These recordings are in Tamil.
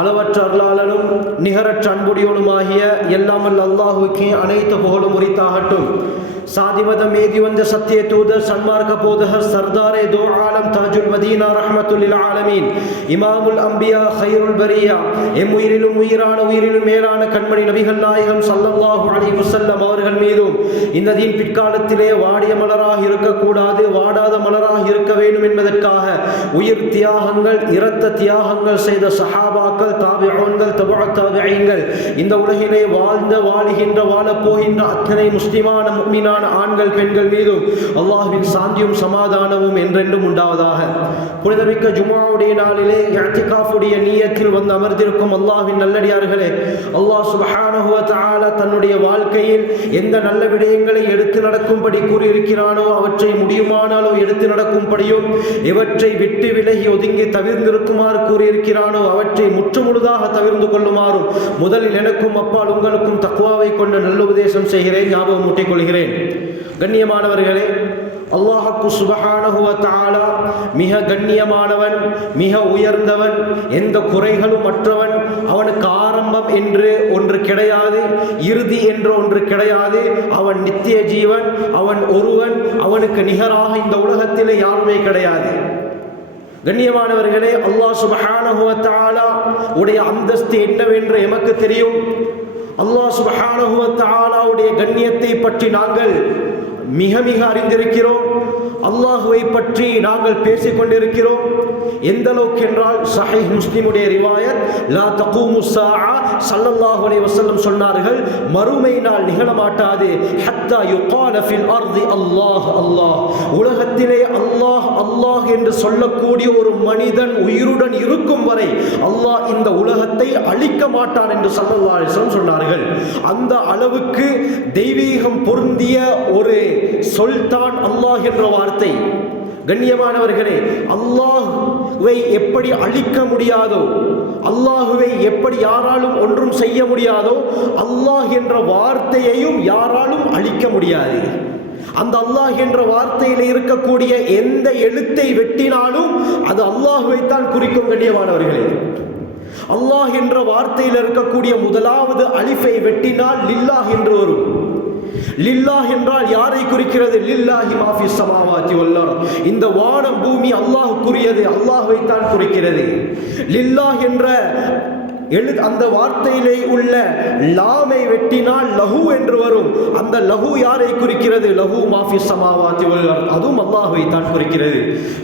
அளவற்ற அருளாளனும் நிகரற்ற அன்புடையோனுமாகிய எல்லாம் வல்ல அல்லாஹுவுக்கே அனைத்து புகழும் உரித்தாகட்டும். சாதிமத மேதி வந்த சத்திய தூதர் சன்மார்க்க போதகர் சர்தாரே தோ ஆலம் தாஜுல் மதீனா ரஹ்மத்துல் ஆலமீன் இமாமுல் அம்பியா ஹைருல் பரியா எம் உயிரிலும் உயிரான உயிரிலும் மேலான கண்மணி நபிகள் நாயகம் ஸல்லல்லாஹு அலைஹி வஸல்லம் அவர்கள் மீதும் இந்த தீன் பிற்காலத்திலே வாடிய மலராக இருக்கக்கூடாது, வாடாத மலராக இருக்க வேண்டும் என்பதற்காக உயிர் தியாகங்கள் இரத்த தியாகங்கள் செய்த சஹாபாக்கள், தாபிஊன்கள், தபுஅத் தாபிஈன்கள், இந்த உலகிலே வாழ்ந்த வாழுகின்ற வாழப்போகின்ற அத்தனை முஸ்லிமான முஃமினான ஆண்கள் பெண்கள் மீதும் அல்லாஹ்வின் சாந்தியும் சமாதானமும் என்றென்றும் உண்டாவதாக. புனிதமிக்க ஜும்ஆவுடைய நாளிலே இஅ்திகாஃபுடைய நியத்தில் வந்து அமர்ந்திருக்கும் அல்லாஹ்வின் நல்லடியார்களே, அல்லாஹ் சுப்ஹானஹு வ தஆலா தன்னுடைய வாழ்க்கையில் எந்த நல்ல விடயங்களை எடுத்து நடக்கும்படி கூறியிருக்கிறானோ அவற்றை முடியுமானாலோ எடுத்து நடக்கும்படியும், எவற்றை விட்டு விலகி ஒதுங்கி தவிர்ந்திருக்குமாறு கூறியிருக்கிறானோ அவற்றை முற்றுமுழுதாக தவிர்ந்து கொள்ளுமாறும் முதலில் எனக்கும் அப்பால் உங்களுக்கும் தக்வாவை கொண்டு நல்ல உபதேசம் செய்கிறேன், ஞாபகம் ஊட்டிக் கொள்கிறேன். கண்ணியமானவர்களே, அல்லாஹ்வுக்கு சுப்ஹானஹு வ தஆலா மிக கண்ணியமானவன், மிக உயர்ந்தவன், எந்த குறைகளும் அற்றவன். அவனுக்கு ஆரம்பம் என்று ஒன்று கிடையாது, இறுதி என்று ஒன்று கிடையாது. அவன் நித்திய ஜீவன், அவன் ஒருவன், அவனுக்கு நிகராக இந்த உலகத்திலே யாருமே கிடையாது. கண்ணியமானவர்களே, அல்லாஹ் சுப்ஹானஹு வ தஆலா உடைய அந்தஸ்து என்னவென்று எமக்கு தெரியும். அல்லாஹ் சுப்ஹானஹு வ தஆலாவுடைய கண்ணியத்தை பற்றி நாங்கள் மிக மிக அறிந்திருக்கிறோம். அல்லாஹுவை பற்றி நாங்கள் பேசிக் கொண்டிருக்கிறோம். எந்த அளவுக்கு என்றால் சஹீஹ் முஸ்லிமுடைய ரிவாயத், லா தகூமு ஸாஅ ஸல்லல்லாஹு அலைஹி வஸல்லம் சொன்னார்கள், மறுமை நாள் நிகழமாட்டாது ஹத்தா யுகால ஃபில் அர்தி அல்லாஹ் அல்லாஹ், உலகத்திலே அல்லாஹ் அல்லாஹ் என்று சொல்லக்கூடிய ஒரு மனிதன் உயிருடன் இருக்கும் வரை அல்லாஹ் இந்த உலகத்தை அழிக்க மாட்டான் என்று ஸல்லல்லாஹு அலைஹி வஸல்லம் சொன்னார்கள். அந்த அளவுக்கு தெய்வீகம் பொருந்திய ஒரு சொல்தான் அல்லாஹ் என்ற வார்த்தை. கண்ணியமானவர்களே, அல்லாஹ்வை எப்படி அழிக்க முடியாதோ, அல்லாஹுவை எப்படி யாராலும் ஒன்றும் செய்ய முடியாதோ, அல்லாஹ் என்ற வார்த்தையையும் யாராலும் அழிக்க முடியாது. அந்த அல்லாஹ் என்ற வார்த்தையில் இருக்கக்கூடிய எந்த எழுத்தை வெட்டினாலும் அது அல்லாஹுவைத்தான் குறிக்கும். கண்ணியமானவர்களே, அல்லாஹ் என்ற வார்த்தையில் இருக்கக்கூடிய முதலாவது அலிஃபை வெட்டினால் லில்லாஹ் என்று வரும். லில்லாஹ் என்றால் யாரை குறிக்கிறது? லில்லாஹி மா ஃபிஸ் ஸமாவாதி வல் அர்த், இந்த வானம் பூமி அல்லாஹ்வுக்குரியது, அல்லாஹ்வை தான் குறிக்கிறது. லில்லாஹ் என்ற அந்த வார்த்தையிலே உள்ள லாமை வெட்டினால் லஹு என்று வரும். அந்த லஹு யாரை குறிக்கிறது? லஹு மா ஃபிஸ் ஸமாவாதி வல் அர்த், அதுவும் அல்லாஹ்வை தான் குறிக்கிறது.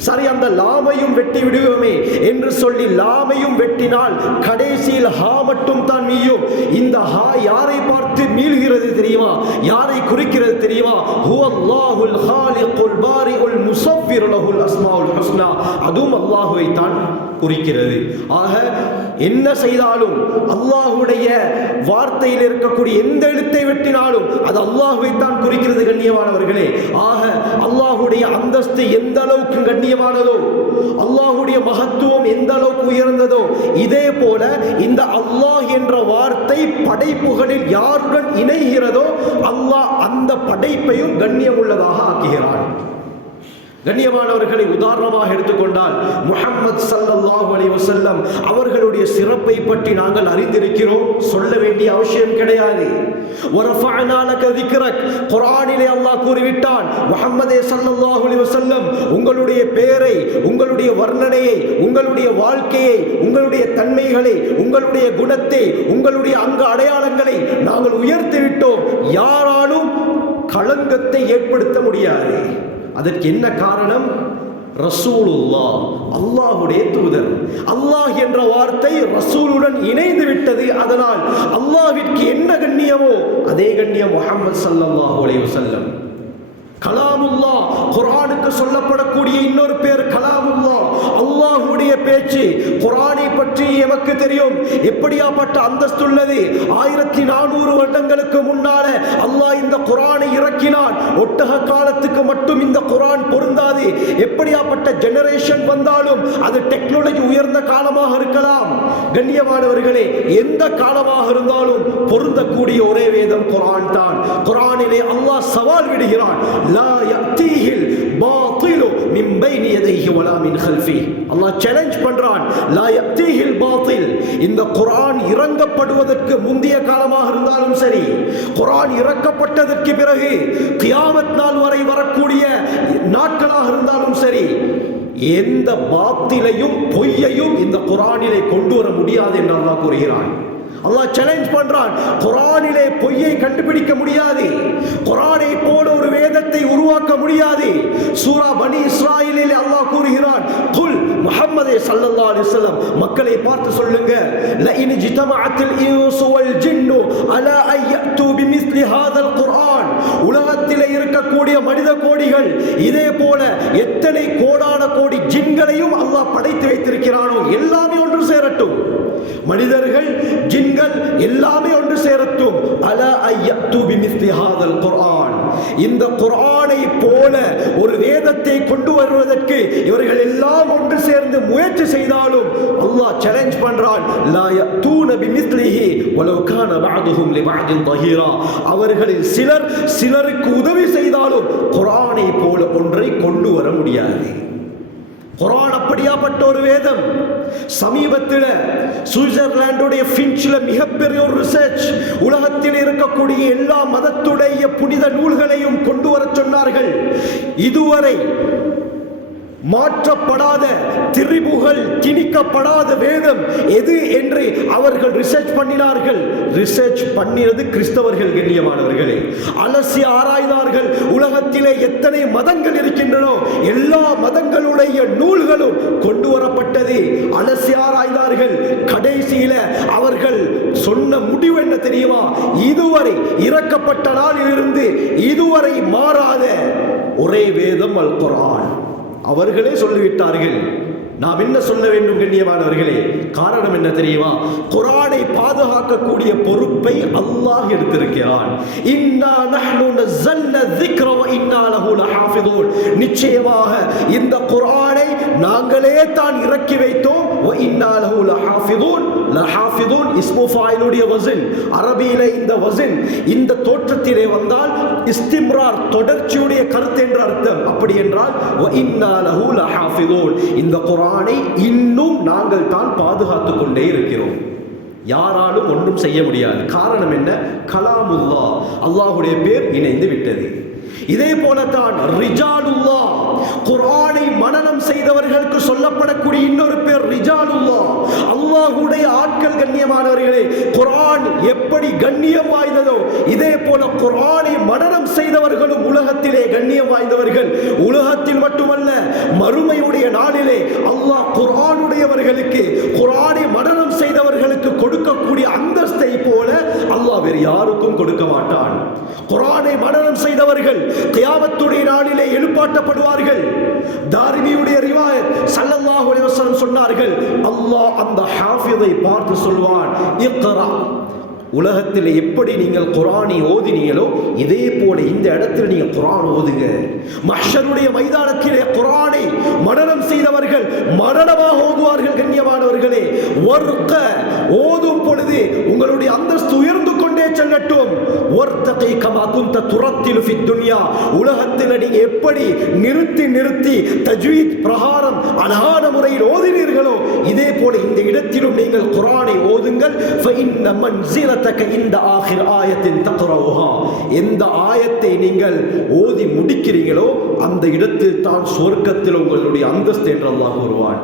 சரி, அந்த லாமையும் வெட்டி விடுவோமே என்று சொல்லி லாமையும் வெட்டினால் கடைசியில் ஹா மட்டும் தான் மீயும். இந்த ஹா யாரை பார்த்து மீள்கிறது தெரியுமா? யாரை குறிக்கிறது தெரியுமா? ஹுவல்லாஹுல் ஹாலிகுல் பாரிஉல் முஸவ்விர் லஹுல் அஸ்மாஉல் ஹுஸ்னா, அதுவும் அல்லாஹ்வை தான் குறிக்கிறது. ஆக என்ன செய்தாலும் அல்லாஹ்வுடைய வார்த்தையில் இருக்கக்கூடிய எந்த எழுத்தை வெட்டினாலும் அது அல்லாஹ்வை தான் குறிக்கிறது. கண்ணியமானவர்களே, ஆக அல்லாஹ்வுடைய அந்தஸ்து எந்த அளவுக்கு கண்ணியமானதோ, அல்லாஹ்வுடைய மகத்துவம் எந்த அளவுக்கு உயர்ந்ததோ, இதே போல இந்த அல்லாஹ் என்ற வார்த்தை படைப்புகளில் யாருடன் இணைகிறதோ அல்லாஹ் அந்த படைப்பையும் கண்ணியமுள்ளதாக ஆக்குகிறான். கண்ணியமானவர்களை உதாரணமாக எடுத்துக்கொண்டால் முஹம்மது ஸல்லல்லாஹு அலைஹி வஸல்லம் அவர்களுடைய சிறப்பை பற்றி நாங்கள் அறிந்திருக்கிறோம், சொல்ல வேண்டிய அவசியம் கிடையாது. வரஃபஅனா லக திக்ரக், குர்ஆனிலே அல்லாஹ் கூறிவிட்டான், முஹம்மதே ஸல்லல்லாஹு அலைஹி வஸல்லம் உங்களுடைய பெயரை, உங்களுடைய வர்ணனையை, உங்களுடைய வாழ்க்கையை, உங்களுடைய தன்மைகளை, உங்களுடைய குணத்தை, உங்களுடைய அங்க அடையாளங்களை நாங்கள் உயர்த்தி விட்டோம், யாராலும் களங்கத்தை ஏற்படுத்த முடியாது. அதற்கு என்ன காரணம்? ரசூலுல்லாஹ், அல்லாஹ்வுடைய தூதர். அல்லாஹ் என்ற வார்த்தை ரசூலுடன் இணைந்து விட்டது. அதனால் அல்லாஹ்விற்கு என்ன கண்ணியமோ அதே கண்ணியம் முஹம்மது ஸல்லல்லாஹு அலைஹி வஸல்லம். கலாமுல்லாஹ், குர்ஆனுக்கு சொல்லப்படக்கூடிய இன்னொரு பேர் கலாமுல்லாஹ், அல்லாஹ்வுடைய பேச்சு. குர்ஆனை பற்றி எமக்கு தெரியும் எப்படியாப்பட்ட அந்தஸ்துள்ளது. 1400 வருடங்களுக்கு முன்னால அல்லாஹ் இந்த குர்ஆனை இறக்கினான். ஒட்டக காலத்துக்கு மட்டும் இந்த குர்ஆன் பொருந்தாது. எப்படியாப்பட்ட ஜெனரேஷன் வந்தாலும் அது டெக்னாலஜி உயர்ந்த காலமாக இருக்கலாம். கண்ணியமானவர்களே, எந்த காலமாக இருந்தாலும் பொருந்தக்கூடிய ஒரே வேதம் குர்ஆன் தான். குர்ஆனிலே அல்லாஹ் சவால் விடுகிறான், லா யத்தீஹில் பாத்திலு மின் மின் பைனி யதைஹி வலா மின் கல்ஃபி. அல்லாஹ் சேலஞ்ச் பண்றான், லா யக்தீஹில் பாத்தில். இந்த குர்ஆன் இறங்கப்படுவதற்கு முந்தைய காலமாக இருந்தாலும் சரி, குர்ஆன் இறக்கப்பட்டதற்கு பிறகு கியாமத் நாள் வரை வரக்கூடிய நாட்களாக இருந்தாலும் சரி, எந்த பாத்திலையும் பொய்யையும் இந்த குர்ஆனிலே கொண்டு வர முடியாது என்று அல்லாஹ் கூறுகிறான். அல்லாஹ் சேலஞ்ச் பண்றான், குர்ஆனிலே பொய்யை கண்டுபிடிக்க முடியாது, குர்ஆனை போல ஒரு வேதத்தை உருவாக்க முடியாது. சூரா பனி இஸ்ராயீலிலே அல்லாஹ் கூறுகிறான், குல் முஹம்மதே ஸல்லல்லாஹு அலைஹி வஸல்லம், மக்களை பார்த்து சொல்லுங்க, லஇன் ஜிதமஅத்தில் இன்சு வல் ஜின்னு அலா அய்யது பிமிஸ்லி ஹாதல் குர்ஆன். உலகத்திலே இருக்கக்கூடிய மனித கோடிகள் இதே போல எத்தனை கோடான கோடி ஜின்களையும் அல்லாஹ் படைத்து வைத்திருக்கிறானோ எல்லாமே ஒன்று சேரட்டும். மனிதர்கள், ஜின்கள் எல்லாமே ஒன்று சேரட்டும். அலா அய்யது பிமிஸ்லி ஹாதல் குர்ஆன். இந்த குர்ஆனை போல ஒரு வேதத்தை கொண்டு வருவதற்கு இவர்கள் எல்லாம் ஒன்று சேர்ந்து முயற்சி செய்தாலும் அல்லாஹ் சேலஞ்ச் பண்றான், லா யத்தூன பிமிஸ்லிஹி வலவ் கான பஅதுஹும் லிபஅதின் தஹீரா. அவர்களில் சிலர் சிலருக்கு உதவி செய்தாலும் குர்ஆனை போல ஒன்றை கொண்டு வர முடியாது. குர்ஆன் அப்படியாப்பட்ட ஒரு வேதம். சமீபத்தில் சுவிட்சர்லாந்துடைய ஃபின்ச்ல மிகப்பெரிய ஒரு ரிசர்ச், உலகத்தில் இருக்கக்கூடிய எல்லா மதத்துடைய புனித நூல்களையும் கொண்டு வர சொன்னார்கள். இதுவரை மாற்றப்படாத, திரிபுகள் திணிக்கப்படாத வேதம் எது என்று அவர்கள் ரிசர்ச் பண்ணினார்கள். ரிசர்ச் பண்ணினது கிறிஸ்தவர்கள். கண்ணியமானவர்களே, அலசி ஆராய்ந்தார்கள், உலகத்திலே எத்தனை மதங்கள் இருக்கின்றனோ எல்லா மதங்களுடைய நூல்களும் கொண்டு வரப்பட்டது. அலசி ஆராய்ந்தார்கள். கடைசியில அவர்கள் சொன்ன முடிவு என்ன தெரியுமா? இதுவரை இறக்கப்பட்ட நாளிலிருந்து இதுவரை மாறாத ஒரே வேதம் அல் குர்ஆன். அவர்களே சொல்லிவிட்டார்கள். நாம் என்ன சொல்ல வேண்டும் கண்ணியமானவர்களே? காரணம் என்ன தெரியுமா? குர்ஆனை பாதுகாக்கக்கூடிய பொறுப்பை அல்லாஹ் எடுத்திருக்கிறான். இன்னா நஹ்னு நஸல்னா ذிக்ர வ இன்னா லஹு லஹாஃபிதூன். நிச்சயமாக இந்த குர்ஆனை நாங்களே தான் இறக்கி வைத்தோம். வ இன்னா லஹு லஹாஃபிதூன். லஹாஃபிதூன் இஸ்மு ஃபாயிலுடைய வஸன். அரபியிலே இந்த வஸன் இந்த தோற்றத்திலே வந்தால் இஸ்திம்ரார், தொடர்ச்சியுடைய கருத்து என்ற அர்த்தம். அப்படி என்றால் வ இன்னா லஹு லஹாஃபிதூன், இந்த குர்ஆனை இன்னும் நாங்கள் தான் பாதுகாத்துக் கொண்டே இருக்கிறோம். யாராலும் ஒன்றும் செய்ய முடியாது. காரணம் என்ன? கலாமுல்லாஹ், அல்லாஹ்வுடைய பேர் இணைந்து விட்டது. இதே போலத்தான் ரிஜாலுல்லாஹ், குர்ஆனை மனனம் செய்தவர்களுக்கு சொல்லப்படக்கூடிய இன்னொரு பேர் ரிஜாலுல்லாஹ், அல்லாஹ்வுடைய ஆட்கள். கண்ணியமானவர்களே, குர்ஆன் எப்படி கண்ணியம் வாய்ந்ததோ இதே போல குர்ஆனை மனனம் செய்தவர்களும் உலகத்திலே கண்ணியம் வாய்ந்தவர்கள். உலகத்தில் மட்டுமல்ல, மறுமையுடைய நாளிலே அல்லாஹ் குர்ஆனுடையவர்களுக்கு, குர்ஆனை மனனம் செய்தவர்களுக்கு கொடுக்கக்கூடிய அந்தஸ்தை போல அல்லாஹ் வேறு யாருக்கும் கொடுக்க மாட்டான். குர்ஆனை மனனம் செய்தவர்கள் கியாமத்துடைய நாளிலே எழுப்பாட்டப்படுவார்கள். தாரிமியுடைய ரிவாயத், ஸல்லல்லாஹு அலைஹி வஸல்லம் சொன்னார்கள், அல்லாஹ் அந்த ஹாஃபிதை பார்த்து சொல்வான், இக்ரா. உலகத்தில் எப்படி நீங்கள் குர்ஆனை ஓதினீங்களோ இதே போல இந்த இடத்தில் நீங்கள் குர்ஆன் ஓதுங்க. மஹ்ஷருடைய மைதானத்திலே குர்ஆனை மனனம் செய்தவர்கள் மரணமாக ஓதுவார்கள். கண்ணியமானவர்களே, வர்க ஓதும் பொழுது உங்களுடைய அந்தஸ்து உயர்ந்து கொண்டே செல்லட்டும். வர்தகி கமா குன்த துரத்திலு ஃபித் துன்யா. உலகத்தில் நீங்க எப்படி நிறுத்தி நிறுத்தி தஜ்வீத் பிரகாரம் அழகான முறையில் ஓதினீர்களோ இதே போல இந்த இடத்திலும் நீங்கள் குர்ஆனை ஓதுங்கள். ஃபஇன்ன மன்சிலதக இந்த ஆகிர் ஆயத்தின் தக்ரவுஹா. எந்த ஆயத்தை நீங்கள் ஓதி முடிக்கிறீங்களோ அந்த இடத்தில் தான் சுவர்க்கத்தில் உங்களுடைய அந்தஸ்து என்று அல்லாஹ் கூறுவான்.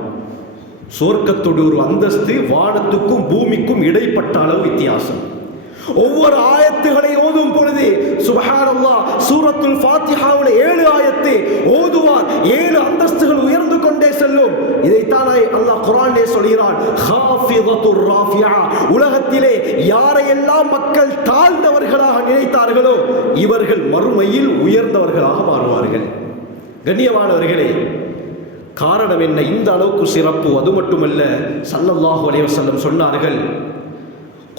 சுவர்க்கத்துடைய ஒரு அந்தஸ்து வானத்துக்கும் பூமிக்கும் இடைப்பட்ட அளவு வித்தியாசம். ஒவ்வொரு ஆயத்துகளை ஓதும் பொழுது சுப்ஹானல்லாஹ், சூரத்துல் ஃபாத்திஹாவுடைய 7 ஆயத்தை ஓதுவார், 7 அந்தஸ்துகள் உயர்ந்து கொண்டே செல்லும். இதைத்தான் அல்லாஹ் குர்ஆனிலே சொல்கிறான், ஹாஃபிதத்துர் ராஃபியா. உலகத்திலே யாரையெல்லாம் மக்கள் தாழ்ந்தவர்களாக நினைத்தார்களோ இவர்கள் மறுமையில் உயர்ந்தவர்களாக மாறுவார்கள். கண்ணியமானவர்களே, காரணம் என்ன? இந்த அளவுக்கு சிறப்பு. அது மட்டுமல்ல, ஸல்லல்லாஹு அலைஹி வஸல்லம் சொன்னார்கள்,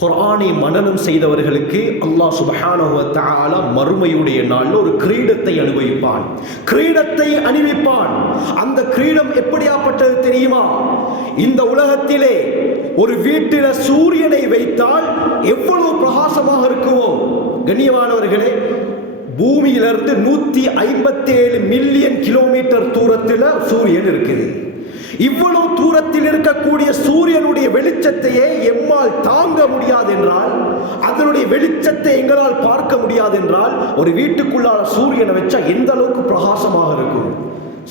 குர்ஆனை மனனம் செய்தவர்களுக்கு அல்லாஹ் சுப்ஹானஹு வ தஆலா மறுமையுடைய நாளில் ஒரு கிரீடத்தை அனுபவிப்பான், கிரீடத்தை அணிவிப்பான். அந்த கிரீடம் எப்படியாப்பட்டது தெரியுமா? இந்த உலகத்திலே ஒரு வீட்டில சூரியனை வைத்தால் எவ்வளவு பிரகாசமாக இருக்குமோ, கண்ணியமானவர்களே, பூமியிலிருந்து 157 மில்லியன் கிலோமீட்டர் தூரத்தில் சூரியன் இருக்குது. இவ்வளவு தூரத்தில் இருக்கக்கூடிய சூரியனுடைய வெளிச்சத்தையே எம்மால் தாங்க முடியாது என்றால், அதனுடைய வெளிச்சத்தை எங்களால் பார்க்க முடியாது என்றால், ஒரு வீட்டுக்குள்ளான சூரியனை வச்சா எந்த அளவுக்கு பிரகாசமாக இருக்கும்?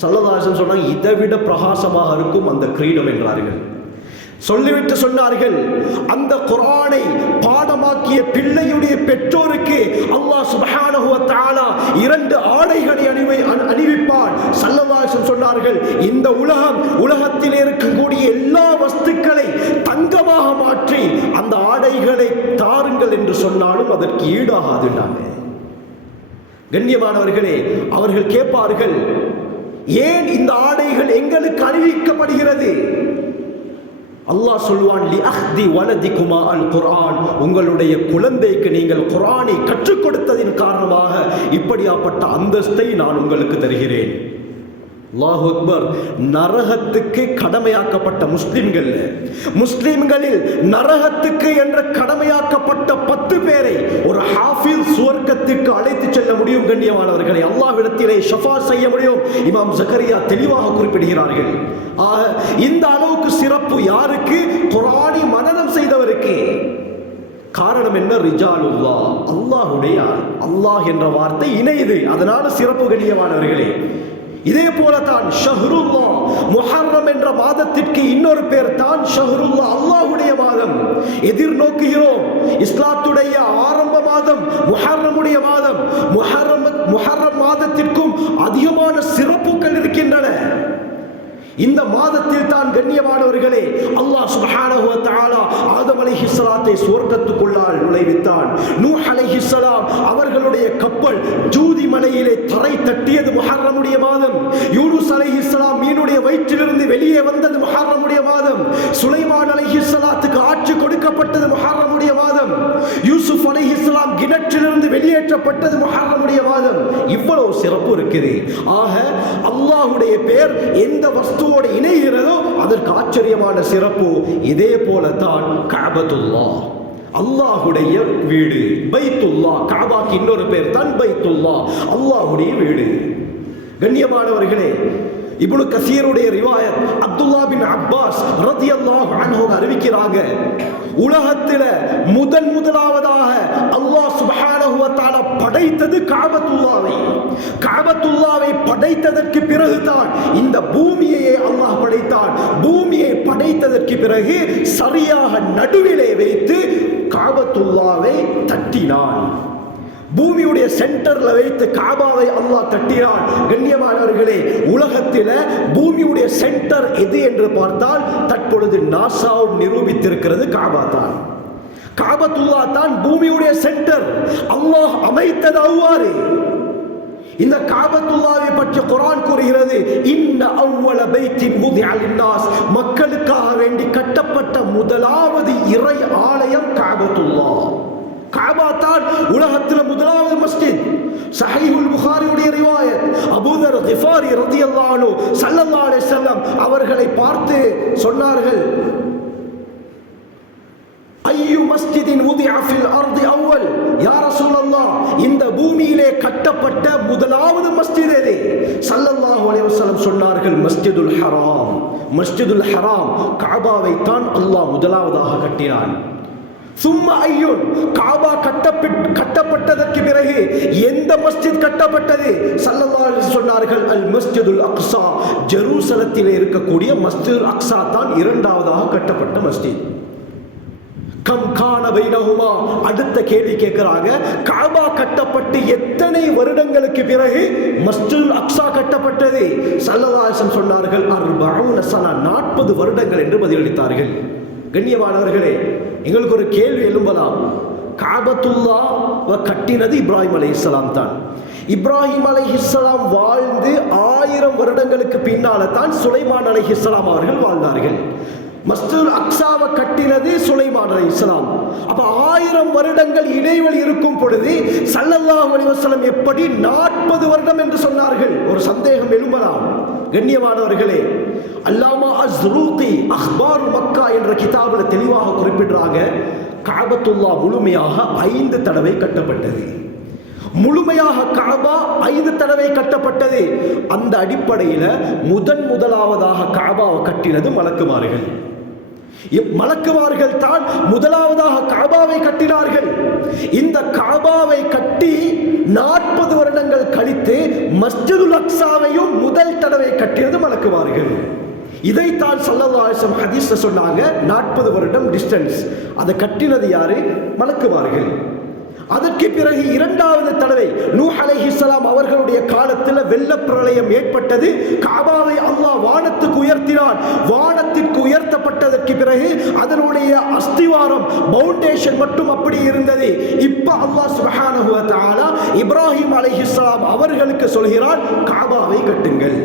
ஸல்லல்லாஹு அலைஹி வஸல்லம் சொன்னாங்க, இதை விட பிரகாசமாக இருக்கும் அந்த கிரீடம் என்றார்கள். சொல்லிவிட்டு சொன்னார்கள், அந்த குர்ஆனை பாடமாக்கிய பிள்ளையுடைய பெற்றோருக்கு அல்லாஹ் சுப்ஹானஹு வ தஆலா 2 ஆடைகளை அணிவிப்பான். ஸல்லல்லாஹு அலைஹி வஸல்லம் சொன்னார்கள், இந்த உலகத்தில் இருக்கக்கூடிய எல்லா வஸ்துக்களை தங்கமாக மாற்றி அந்த ஆடைகளை தாருங்கள் என்று சொன்னாலும் அதற்கு ஈடாகாதுண்டாங்க. கண்ணியமானவர்களே, அவர்கள் கேட்பார்கள், ஏன் இந்த ஆடைகள் எங்களுக்கு அணிவிக்கப்படுகிறது? அல்லாஹ் சொல்வான், லி அஹ்தி வலதிகுமா அல் குர்ஆன், உங்களுடைய குழந்தைக்கு நீங்கள் குர்ஆனை கற்றுக் கொடுத்ததின் காரணமாக இப்படியாப்பட்ட அந்தஸ்தை நான் உங்களுக்கு தருகிறேன். அல்லாஹு அக்பர். நரகத்துக்கு கடமையாக்கப்பட்ட முஸ்லிம்களில் நரகத்துக்கு என்று கடமையாக்கப்பட்ட 10 பேரை ஒரு ஹாஃபிஸ் சுவர்க்கத்திற்கு அழைத்து செல்ல முடியும். கண்ணியமானவர்களை, அல்லாஹ்விடத்திலே ஷஃபாஅத் செய்ய முடியும். இமாம் ஜக்கரியா தெளிவாக குறிப்பிடுகிறார்கள். இந்த அளவுக்கு சிறப்பு யாருக்கு? குர்ஆனை மனனம் செய்தவருக்கு. காரணம் என்ன? ரிஜாலுல்லாஹ், அல்லாஹ்வுடைய அல்லாஹ் என்ற வார்த்தை இணையுது, அதனால சிறப்பு. கண்ணியமானவர்களே, இதே போலத்தான் ஷஹ்ருல்லாஹ், முஹர்ரம் என்ற மாதத்திற்கு இன்னொரு பேர் தான் ஷஹ்ருல்லாஹ், அல்லாஹ்வுடைய மாதம். எதிர்நோக்குகிறோம். இஸ்லாத்துடைய ஆரம்ப மாதம் முஹர்ரமுடைய மாதம். முஹர்ரம் மாதத்திற்கும் அதிகமான சிறப்புகள் இருக்கின்றன. இந்த மாதத்தில் தான் கண்ணியமானவர்களே அல்லாஹ் சுப்ஹானஹு வ தஆலா ஆதம் அலைஹிஸ்ஸலாத்தை சுவர்க்கத்துக்குள்ளால் நுழைவித்தான். நூஹ் அலைஹிஸ்ஸலாம் அவர்களுடைய கப்பல் ஜூதி மலையிலே தரை தட்டியது முஹர்ரமுடைய மாதம். யூனுஸ் அலைஹிஸ்ஸலாம் மீனுடைய வயிற்றிலிருந்து வெளியே வந்தது முஹர்ரமுடைய மாதம். சுலைமான் அலைஹிஸ்ஸலாத்துக்கு ஆட்சி கொடுக்கப்பட்டது முஹர்ரமுடைய மாதம். யூசுப் அலைஹிஸ்ஸலாம் கிணற்றிலிருந்து வெளியேற்றப்பட்டது முஹர்ரமுடைய மாதம். இவ்வளவு சிறப்பு இருக்குது. ஆக அல்லாஹ்வுடைய பெயர் எந்த வஸ்துவோடு இணைகிறதோ அதற்கு ஆச்சரியமான சிறப்பு. இதே போலதான் கஅபத்துல்லாஹ், அல்லாஹ்வுடைய வீடு. பைத்துல்லாஹ், கஅபாக்கு இன்னொரு பேர் தான் பைத்துல்லாஹ், அல்லாஹ்வுடைய வீடு. கண்ணியமானவர்களே, இப்னு கஸீருடைய ரிவாயத் அப்துல்லாஹ் பின் அப்பாஸ் ரலியல்லாஹு அன்ஹு அறிவிக்கிறாங்க, உலகத்தில் முதலாவதாக அல்லாஹ் சுப்ஹானஹு வ தஆலா படைத்தது கஅபத்துல்லாஹ்வை. கஅபத்துல்லாஹ்வை படைத்ததற்கு பிறகுதான் இந்த பூமியையே அல்லாஹ் படைத்தான். பூமியை படைத்ததற்கு பிறகு சரியாக நடுவிலே வைத்து கஅபத்துல்லாஹ்வை தட்டினான். பூமியுடைய சென்டர்ல வைத்து காபாவை அல்லாஹ் தட்டினான். கண்ணியமானவர்களே, உலகத்தில் பூமியுடைய சென்டர் எது என்று பார்த்தால் தற்பொழுது நாசாவும் நிரூபித்திருக்கிறது காபா தான். காபத்துல்லாஹ் தான் பூமியுடைய சென்டர். அல்லாஹ் அமைத்தது அவ்வாறு. இந்த காபத்துல்லாஹ்வை பற்றி குர்ஆன் கூறுகிறது, இன்ன அவ்வல பைத்தின் வுதிஅ லின்னாஸ், மக்களுக்காக வேண்டி கட்டப்பட்ட முதலாவது இறை ஆலயம் காபத்துல்லாஹ். காபா தான் உலகத்தில் முதலாவது மஸ்ஜித். ஸஹீஹுல் புகாரியுடைய ரிவாயத், அபூ தர் கிஃபாரி ரலியல்லாஹு அன்ஹு ஸல்லல்லாஹு அலைஹி வஸல்லம் அவர்களை பார்த்து சொன்னார்கள், ஐயு மஸ்ஜிதின் உதிஅ ஃபில் அர்தி அவ்வல், யா ரசூலல்லாஹ், இந்த பூமியிலே கட்டப்பட்ட முதலாவது மஸ்ஜித் எது? ஸல்லல்லாஹு அலைஹி வஸல்லம் சொன்னார்கள், மஸ்ஜிதுல் ஹராம். மஸ்ஜிதுல் ஹராம், காபாவை தான் அல்லாஹ் முதலாவதாக கட்டினான். சும்மா ஐயோன், காபா கட்டப்பட்டதற்கு பிறகு எந்த மஸ்ஜித் கட்டப்பட்டது? ஸல்லல்லாஹு அலைஹி வஸல்லம் சொன்னார்கள், அல் மஸ்ஜிதுல் அக்ஸா, ஜெருசலத்தில் இருக்கக்கூடிய மஸ்ஜிதுல் அக்ஸா தான் இரண்டாவதாக கட்டப்பட்ட மஸ்ஜித். கம் கான பைனஹுமா, அடுத்த கேள்வி கேட்கிறாங்க, காபா கட்டப்பட்டு எத்தனை வருடங்களுக்கு பிறகு மஸ்ஜிதுல் அக்ஸா கட்டப்பட்டது? ஸல்லல்லாஹு அலைஹி வஸல்லம் சொன்னார்கள், 40 சனா, 40 வருடங்கள் என்று பதிலளித்தார்கள். கண்ணியமானவர்களே, எங்களுக்கு ஒரு கேள்வி எழும்பலாம். காபத்துல்லாஹ் கட்டினது இப்ராஹிம் அலைஹிஸ்ஸலாம் தான். இப்ராஹிம் அலைஹிஸ்ஸலாம் வாழ்ந்து 1000 வருடங்களுக்கு பின்னால தான் சுலைமான் அலைஹிஸ்ஸலாம் அவர்கள் வாழ்ந்தார்கள். மஸ்ஜிதுல் அக்ஸாவை கட்டினது சுலைமான் அலைஹிஸ்ஸலாம். அப்ப 1000 வருடங்கள் இடைவெளி இருக்கும் பொழுது ஸல்லல்லாஹு அலைஹி வஸல்லம் எப்படி 40 வருடம் என்று சொன்னார்கள்? ஒரு சந்தேகம் எழும்பலாம். கண்ணியமானவர்களே, அல்லாமா அஸ்ரூகி அஹ்பார் மக்கா என்ற கிதாபில் தெளிவாக குறிப்பிடுறாங்க, கஅபத்துல்லாஹ் முழுமையாக 5 தடவை கட்டப்பட்டது. முழுமையாக கஅபா 5 தடவை கட்டப்பட்டது. அந்த அடிப்படையில் முதலாவதாக கஅபாவை கட்டினது மலக்குமார்கள். மலக்குமார்கள் தான் முதலாவதாக கஅபாவை கட்டினார்கள். இந்த கஅபாவை கட்டி 40 வருடங்கள் கழித்து மஸ்ஜிதுல் அக்ஸாவையும் முதல் தடவை கட்டினது மலக்குமார்கள். இதைத்தான் ஸல்லல்லாஹு அலைஹி வஸல்லம் ஹதீஸ்ல சொன்னாங்க, 40 வருடம் டிஸ்டன்ஸ். அதை கட்டினது யாரு? மலக்குமார்கள். அதற்கு பிறகு இரண்டாவது தடவை நூஹ் அலைஹிஸ்ஸலாம் அவர்களுடைய காலத்தில் வெள்ள பிரளயம் ஏற்பட்டது. கஅபாவை அல்லாஹ் வானத்துக்கு உயர்த்தினான். வானத்திற்கு உயர்த்தப்பட்டதற்கு பிறகு அதனுடைய அஸ்திவாரம் பவுண்டேஷன் மட்டும் அப்படி இருந்தது. இப்ப அல்லாஹ் சுப்ஹானஹு வ தஆலா இப்ராஹிம் அலைஹிஸ்ஸலாம் அவர்களுக்கு சொல்கிறான், கஅபாவை கட்டுங்கள்.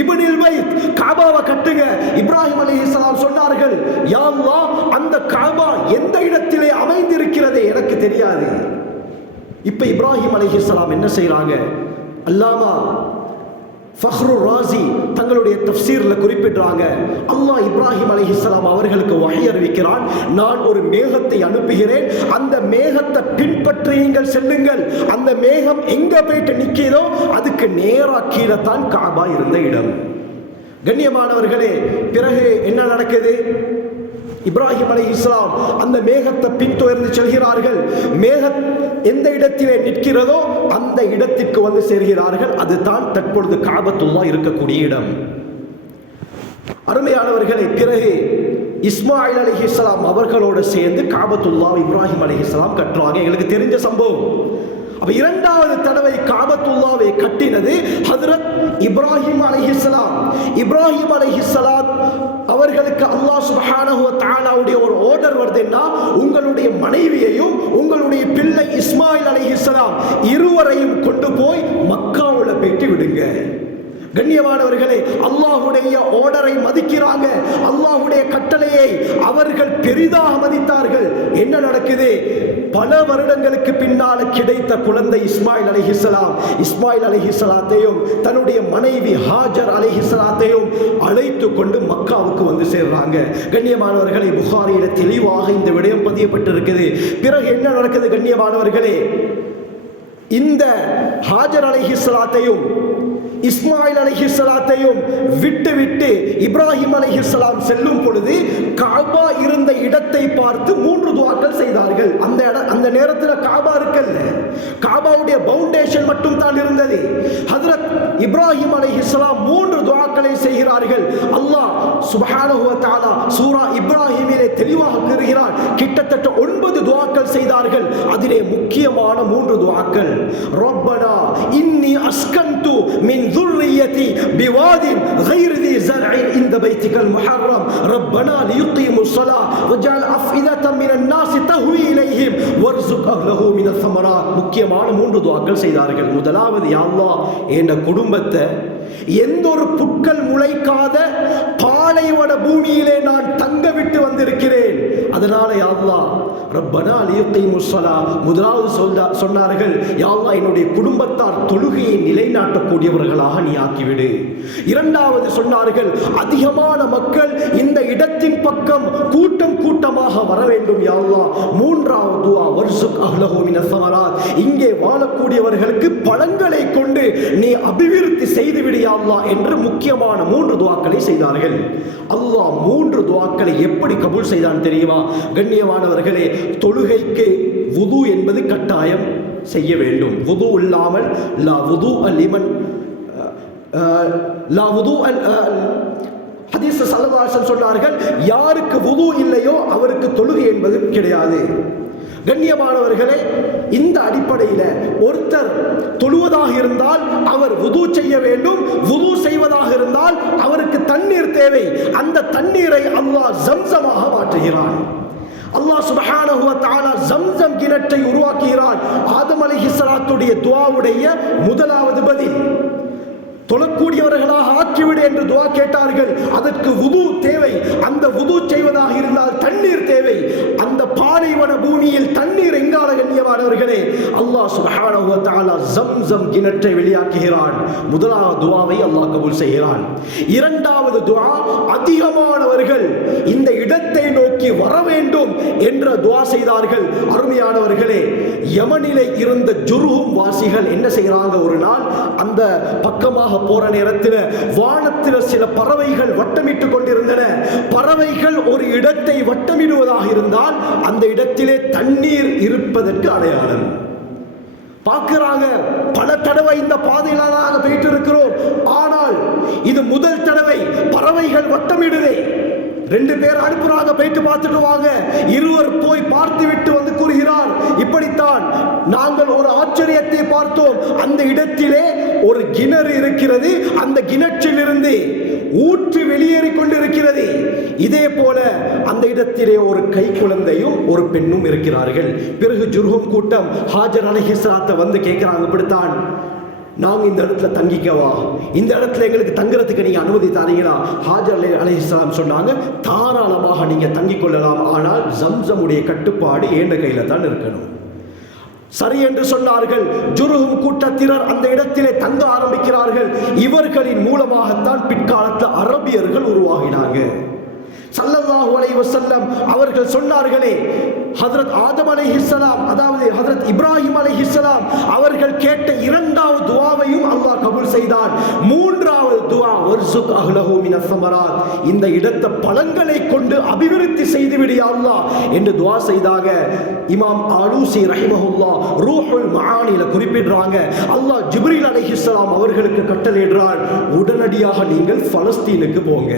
இப்னில் பைத், கஅபாவை கட்டுங்க. இப்ராஹிம் அலைஹிஸ்ஸலாம் சொன்னார்கள், யா அல்லாஹ், அந்த கஅபா எந்த இடத்திலே அமைந்திருக்கிறது எனக்கு தெரியாது. இப்ப இப்ராஹிம் அலைஹிஸ்ஸலாம் என்ன செய்றாங்க? அல்லாமா ஃபக்ருர் ராஸி தங்களுடைய தஃப்சீர்ல குறிப்பிடுறாங்க, அல்லாஹ் இப்ராஹிம் அலைஹிஸ்ஸலாம் அவர்களுக்கு வஹி அறிவிக்கிறான், நான் ஒரு மேகத்தை அனுப்புகிறேன், அந்த மேகத்தை பின்பற்றி நீங்கள் செல்லுங்கள். அந்த மேகம் எங்க போயிட்டு நிக்கிறதோ அதுக்கு நேரா கீழே தான் கஅபா இருந்த இடம். கண்ணியமானவர்களே, பிறகு என்ன நடக்குது? இப்ராஹிம் அலைஹிஸ்ஸலாம் அந்த மேகத்தை பின்தொடர்ந்து செல்கிறார்கள். மேகம் எந்த இடத்திலே நிற்கிறதோ அந்த இடத்திற்கு வந்து சேர்கிறார்கள். அதுதான் தற்பொழுது கஅபத்துல்லாஹ் இருக்கக்கூடிய இடம். அருமையானவர்களே, பிறகு இஸ்மாயில் அலைஹிஸ்ஸலாம் அவர்களோடு சேர்ந்து கஅபத்துல்லாஹ் இப்ராஹிம் அலைஹிஸ்ஸலாம் கட்டுறாங்க. எங்களுக்கு தெரிஞ்ச சம்பவம். அப்ப இரண்டாவது தடவை கஅபத்துல்லாஹ்வை கட்டினது ஹஜ்ரத் இப்ராஹிம் அலைஹிஸ்ஸலாம். இப்ராஹிம் அலைஹிஸ்ஸலாம் அவர்களுக்கு அல்லாஹ் சுப்ஹானஹு வ தஆலாவுடைய ஒரு ஆர்டர் வருதுன்னா, உங்களுடைய மனைவியையும் உங்களுடைய பிள்ளை இஸ்மாயில் அலைஹிஸ்ஸலாம் இருவரையும் கொண்டு போய் மக்காவுல போயிட்டு விடுங்க. கண்ணியமானவர்களே, அல்லாஹ்வுடைய ஆர்டரை மதிக்கிறாங்க. அல்லாஹ்வுடைய கட்டளையை அவர்கள் பெரிதாக மதித்தார்கள். என்ன நடக்குது? பல வருடங்களுக்கு பின்னால் கிடைத்த குழந்தை இஸ்மாயில் அலைஹிஸ்ஸலாம். இஸ்மாயில் அலைஹிஸ்ஸலாத்தையும் தன்னுடைய மனைவி ஹாஜர் அலைஹிஸ்ஸலாத்தையும் அழைத்து கொண்டு மக்காவுக்கு வந்து சேர்றாங்க. கண்ணியமானவர்களே, புகாரியில தெளிவாக இந்த விடயம் பதியப்பட்டிருக்குது. பிறகு என்ன நடக்குது? கண்ணியமானவர்களே, இந்த ஹாஜர் அலைஹிஸ்ஸலாத்தையும் இஸ்மாயில் அலைஹிஸ்ஸலாத்தையும் விட்டு இப்ராஹிம் அலைஹிஸ்ஸலாம் செல்லும் பொழுது கஅபா இருந்த இடத்தை பார்த்து 3 துஆக்கள் செய்தார்கள். அந்த நேரத்தில் கஅபா இருக்கல்ல, கஅபாவுடைய பவுண்டேஷன் மட்டும் தான் இருந்தது. ஹஜ்ரத் இப்ராஹிம் அலைஹிஸ்ஸலாம் 3 துஆக்களை செய்கிறார்கள். அல்லாஹ் சுப்ஹானஹு வ தஆலா சூரா இப்ராஹிமிலே தெளிவாக கூறுகிறார், கிட்டத்தட்ட 9 துஆக்கள் செய்தார்கள். அதிலே முக்கியமான 3 துஆக்கள், ரப்பனா இன்னி அஸ்கன்து மின் ذريتي بواد غير ذي زرع عند بيتك المحرم ربنا ليقيموا الصلاة وجعل أفئدة من الناس تهوي إليهم وارزق أهله من الثمرات. முக்கியமான 3 துஆக்கள் செய்தார்கள். முதலாவது, யா அல்லாஹ், என் குடும்பத்தை எந்த ஒரு புட்கள் முளைக்காத பாலைவன பூமியிலே நான் தங்க விட்டு வந்திருக்கிறேன். அதனால யா அல்லாஹ், ரப்பனா லியுகீமுஸ் ஸலா, முதலாவது சொன்னார்கள், யா அல்லாஹ், என்னுடைய குடும்பத்தார் தொழுகையை நிலைநாட்டக்கூடியவர்களாக நீ ஆக்கிவிடு. இரண்டாவது சொன்னார்கள், அதிகமான மக்கள் இந்த இடத்தின் பக்கம் கூட்டம் கூட்டமாக வர வேண்டும் யா அல்லாஹ். மூன்றாவது துஆ, வர்ஸுக் அஹ்லஹு மினஸ் ஸமராத், இங்கே வாழக்கூடியவர்களுக்கு பழங்களை கொண்டு நீ அபிவிருத்தி செய்துவிடு யா அல்லாஹ் என்று முக்கியமான 3 துஆக்களை செய்தார்கள். அல்லாஹ் 3 துஆக்களை எப்படி கபூல் செய்தான் தெரியுமா? கண்ணியமானவர்களே, தொழுகைக்கு வுது என்பது கட்டாயம் செய்ய வேண்டும். வுது இல்லாமல் லா வுது லிமன் லா வுது ஹதீஸ் ஸல்லல்லாஹு அலைஹி வஸல்லம் சொன்னார்கள், யாருக்கு வுது இல்லையோ அவருக்கு தொழுகை என்பது கிடையாது. கண்ணியமானவர்களே, இந்த அடிப்படையில் ஒருத்தர் தொழுவதாக இருந்தால் அவர் வுது செய்ய வேண்டும். வுது செய்வதாக இருந்தால் அவருக்கு தண்ணீர் தேவை. அந்த தண்ணீரை அல்லாஹ் ஜம்சமாக மாற்றுகிறான். அல்லாஹ் சுப்ஹானஹு வ தஆலா ஜம்சம் கிணற்றை உருவாக்குகிறான். ஆதம் அலைஹிஸ்ஸலாத்துடைய துஆவுடைய முதலாவது பதில், தொழக்கூடியவர்களாக ஆக்கிவிடு என்று துஆ கேட்டார்கள். அதற்கு வுது தேவை. அந்த வுது செய்வதாக இருந்தால் தண்ணீர் தேவை. அந்த பாலைவன பூமியில் தண்ணீர் எங்கால கண்ணியமான கண்ணியமானவர்களே, அல்லாஹ் சுப்ஹானஹு வ தஆலா ஜம்ஸம் கிணற்றை வெளியாக்குகிறான். முதலாவது துஆவை அல்லாஹ் கபூல் செய்கிறான். இரண்டாவது துஆ, அதிகமானவர்கள் இந்த இடத்தை நோக்கி வர வேண்டும் என்ற துஆ செய்தார்கள். அருமையானவர்களே, யமனிலே இருந்த ஜுர்ஹும் வாசிகள் என்ன செய்யறாங்க, ஒரு நாள் அந்த பக்கமாக போற நேரத்தில் வானத்தில் சில பறவைகள் வட்டமிட்டுக் கொண்டிருந்தன. பறவைகள் ஒரு இடத்தை வட்டமிடுவதாக இருந்தால் அந்த இடத்திலே தண்ணீர் இருப்பதற்கு அடையாளம். பார்க்கிறாங்க, பல தடவை இந்த பாதையில நாங்கள் போயிட்டு இருக்கிறோம், ஆனால் இது முதல் தடவை பறவைகள் வட்டமிடுதே. 2 பேர் அனுப்புறாங்க, போயிட்டு பார்த்துட்டு வாங்க. இருவர் போய் பார்த்து விட்டு வந்து கூறுகிறார், இப்படித்தான் நாங்கள் ஒரு ஆச்சரியத்தை பார்த்தோம். அந்த இடத்திலே ஒரு கிணறு இருக்கிறது, அந்த கிணற்றிலிருந்து ஊற்று வெளியேறி கொண்டிருக்கிறது. இதே போல அந்த இடத்திலே ஒரு கை குழந்தையும் ஒரு பெண்ணும் இருக்கிறார்கள். பிறகு ஜுர்ஹும் கூட்டம் ஹாஜர் அலைஹிஸ்ஸலாத்தை வந்து கேட்கிறாங்க, இப்படித்தான் நாங்கள் இந்த இடத்துல தங்கிக்கவா, இந்த இடத்துல எங்களுக்கு தங்குறதுக்கு நீங்க அனுமதி தாரீங்களா? ஹாஜர் அலைஹிஸ்ஸலாம் சொன்னாங்க, தாராளமாக நீங்க தங்கிக் கொள்ளலாம், ஆனால் ஜம்ஸமுடைய கட்டுப்பாடு ஏண்ட கையில தான் இருக்கணும். சரி என்று சொன்னார்கள். ஜுர்ஹும் கூட்டத்தினர் அந்த இடத்திலே தங்க ஆரம்பிக்கிறார்கள். இவர்களின் மூலமாகத்தான் பிற்காலத்தில் அரபியர்கள் உருவாகினாங்க. ஸல்லல்லாஹு அலைஹி வஸல்லம் அவர்கள் சொன்னார்களே, ஹஜ்ரத் ஆதம் அலைஹிஸ்ஸலாம், அதாவது ஹஜ்ரத் இப்ராஹிம் அலைஹிஸ்ஸலாம் அவர்கள் கேட்ட இரண்டாவது துஆவையும் அல்லாஹ் கபூல் செய்தான். மூன்றாவது துஆ, வர்ஸுக் அஹ்லஹு மினஸ் ஸமராத், இந்த இடத்தை பழங்களை கொண்டு அபிவிருத்தி செய்து விடு யா அல்லாஹ் என்று துஆ செய்தாங்க. இமாம் ஆலூசி ரஹிமஹுல்லாஹ் ரூஹுல் மஆனில குறிப்பிடுறாங்க, அல்லாஹ் ஜிப்ரீல் அலைஹிஸ்ஸலாம் அவர்களுக்கு கட்டளையிடுறார், உடனடியாக நீங்கள் பலஸ்தீனுக்கு போங்க.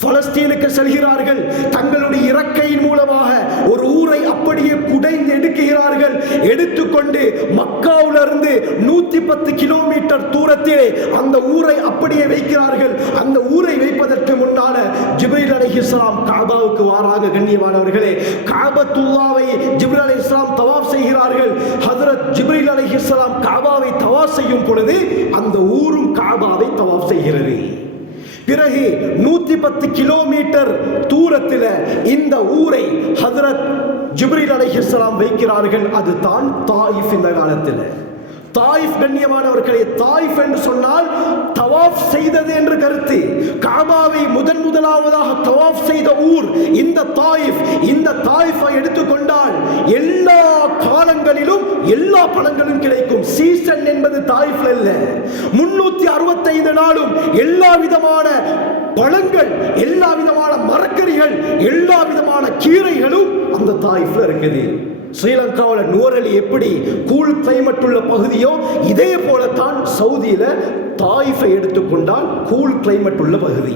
பலஸ்தீனுக்கு செல்கிறார்கள். தங்களுடைய இறக்கையின் மூலமாக ஒரு ஊரை அப்படியே குடைந்து எடுக்கிறார்கள். எடுத்துக்கொண்டு மக்காவிலிருந்து 110 கிலோமீட்டர் தூரத்திலே அந்த ஊரை அப்படியே வைக்கிறார்கள். அந்த ஊரை வைப்பதற்கு முன்னால ஜிப்ரீல் அலைஹிஸ்ஸலாம் காபாவுக்கு வாராங்க. கண்ணியமானவர்களே, காபத்துல்லாவை ஜிப்ரீல் அலைஹிஸ்ஸலாம் தவாஃப் செய்கிறார்கள். ஹஜ்ரத் ஜிப்ரீல் அலைஹிஸ்ஸலாம் காபாவை தவாஃப் செய்யும் பொழுது அந்த ஊரும் காபாவை தவாஃப் செய்கிறது. பிறகு 110 கிலோமீட்டர் தூரத்தில் இந்த ஊரை ஹஜ்ரத் ஜிப்ரீல் அலைஹிஸ்ஸலாம் வைக்கிறார்கள். அது தான் தாயிஃப். இந்த காலத்தில் தாயிஃப், கண்ணியமானவர்களே, தாயிஃப் என்று சொன்னால் தவாஃப் செய்தது என்று கருத்து. காபாவை முதலாவதாக தவாஃப் செய்த ஊர் இந்த தாயிஃப். இந்த தாயிஃபை எடுத்துக்கொண்டால் எல்லா காலங்களிலும் எல்லா பழங்களும் கிடைக்கும். சீசன் என்பது தாயிஃப்ல இல்ல. 365 நாளும் எல்லா விதமான பழங்கள், எல்லா விதமான மரக்கறிகள், எல்லா விதமான கீரைகளும் அந்த தாயிஃப்ல இருக்குது. ஸ்ரீலங்காவில் நூரலி எப்படி கூல் கிளைமேட் உள்ள பகுதியோ இதே போலத்தான் சவுதியில தாயிஃபை எடுத்துக்கொண்டால் கூல் கிளைமேட் உள்ள பகுதி.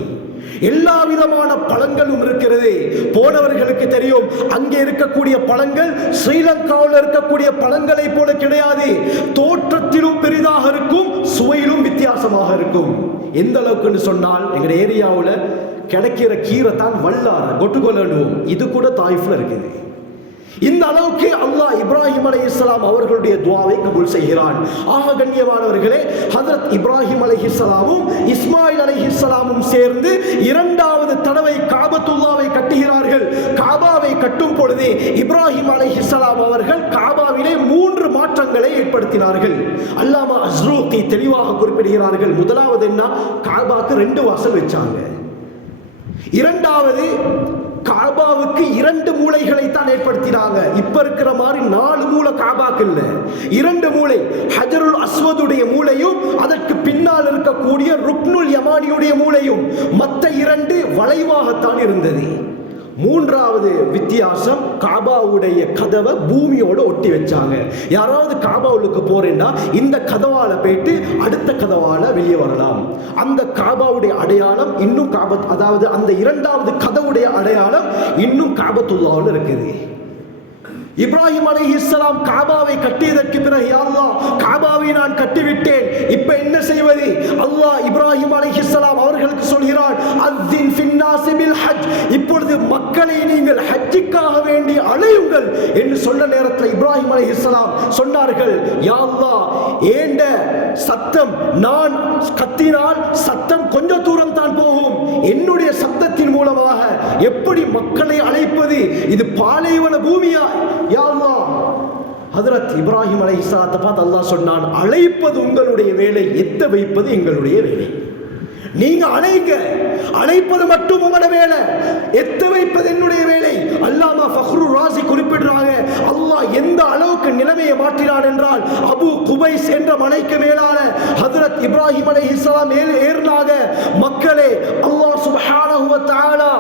எல்லா விதமான பழங்களும் இருக்கிறது. போனவர்களுக்கு தெரியும், அங்கே இருக்கக்கூடிய பழங்கள் ஸ்ரீலங்காவில் இருக்கக்கூடிய பழங்களை போல கிடையாது. தோற்றத்திலும் பெரிதாக இருக்கும், சுவையிலும் வித்தியாசமாக இருக்கும். எந்த அளவுக்கு சொன்னால் எங்க ஏரியாவில் கிடைக்கிற கீரை தான் வல்லார கொட்டுக்கொள்ளுவோம், இது கூட தாயிஃப்ல இருக்குது. இந்த அளவுக்கு அல்லாஹ் இப்ராஹிம் அலைஹிஸ்ஸலாம் அவர்களுடைய துஆவை கபூல் செய்கிறான். ஆக கண்ணியமானவர்களே, ஹஜ்ரத் இப்ராஹிம் அலைஹிஸ்ஸலாமும் இஸ்மாயில் அலைஹிஸ்ஸலாமும் சேர்ந்து இரண்டாவது தடவை காபத்துல்லாவை கட்டுகிறார்கள். காபாவை கட்டும் பொழுது இப்ராஹிம் அலைஹிஸ்ஸலாம் அவர்கள் காபாவிலே 3 மாற்றங்களை ஏற்படுத்தினார்கள். அல்லாமா அஸ்ரூகி தெளிவாக குறிப்பிடுகிறார்கள். முதலாவது என்ன, காபாவுக்கு 2 வாசல் வச்சாங்க. இரண்டாவது, காபாவுக்கு 2 மூலைகளை தான் ஏற்படுத்தினாங்க. இப்ப இருக்கிற மாதிரி 4 மூலை காபாக்கு இல்ல, 2 மூலை. ஹஜருல் அஸ்வதுடைய மூலையும் அதற்கு பின்னால் இருக்கக்கூடிய ருக்னுல் யமானியுடைய மூலையும், மற்ற 2 வளைவாகத்தான் இருந்தது. மூன்றாவது வித்தியாசம், காபாவுடைய கதவை பூமியோட ஒட்டி வச்சாங்க. யாராவது காபாவுக்கு போறேன்னா இந்த கதவால போயிட்டு அடுத்த கதவால வெளியே வரலாம். அந்த காபாவுடைய அடையாளம் இன்னும் காபத், அதாவது அந்த இரண்டாவது கதவுடைய அடையாளம் இன்னும் காபத்துல்லாவில் இருக்குது. இப்ராஹிம் அலைஹிஸ்ஸலாம் காபாவை கட்டியதற்கு பிறகு, யா அல்லாஹ், காபாவை நான் கட்டிவிட்டேன், இப்ப என்ன செய்வது? அல்லாஹ் இப்ராஹிம் அலைஹிஸ்ஸலாம் அவர்களுக்கு சொல்கிறான், அஸ்ஸின் ஃபின்னாஸி பில் ஹஜ், இப்பொழுது மக்களை நீங்கள் ஹஜ்ஜுக்காக வேண்டி அழையுங்கள் என்று சொன்ன நேரத்தில் இப்ராஹிம் அலைஹிஸ்ஸலாம் சொன்னார்கள், யா அல்லாஹ், ஏண்ட சத்தம், நான் கத்தினால் சத்தம் கொஞ்ச தூரம் தான் போகும், என்னுடைய சத்தத்தின் மூலமாக எப்படி மக்களை அழைப்பது? இது பாலைவன பூமியா? யா அல்லாஹ், ஹஜ்ரத் இப்ராஹிம் அலைஹிஸ்ஸலாத்தை பார்த்து அல்லாஹ் சொன்னான், அழைப்பது உங்களுடைய வேலை, எத்த வைப்பது எங்களுடைய வேலை. நீங்க அழைப்பது மட்டும் உங்களோட வேலை, எத்த வைப்பது என்னுடைய வேலை. அல்லாமா ஃபக்ரு ராசி குறிப்பிடுறாங்க, அல்லாஹ் எந்த அளவுக்கு நிலைமையை மாற்றினான் என்றால், அபு குபைஸ் என்ற மலைக்கு மேலான ஹஜ்ரத் இப்ராஹிம் அலைஹிஸ்ஸலாம் ஏறினாங்க. மக்களே, அல்லாஹ் சுப்ஹானஹு வ தஆலா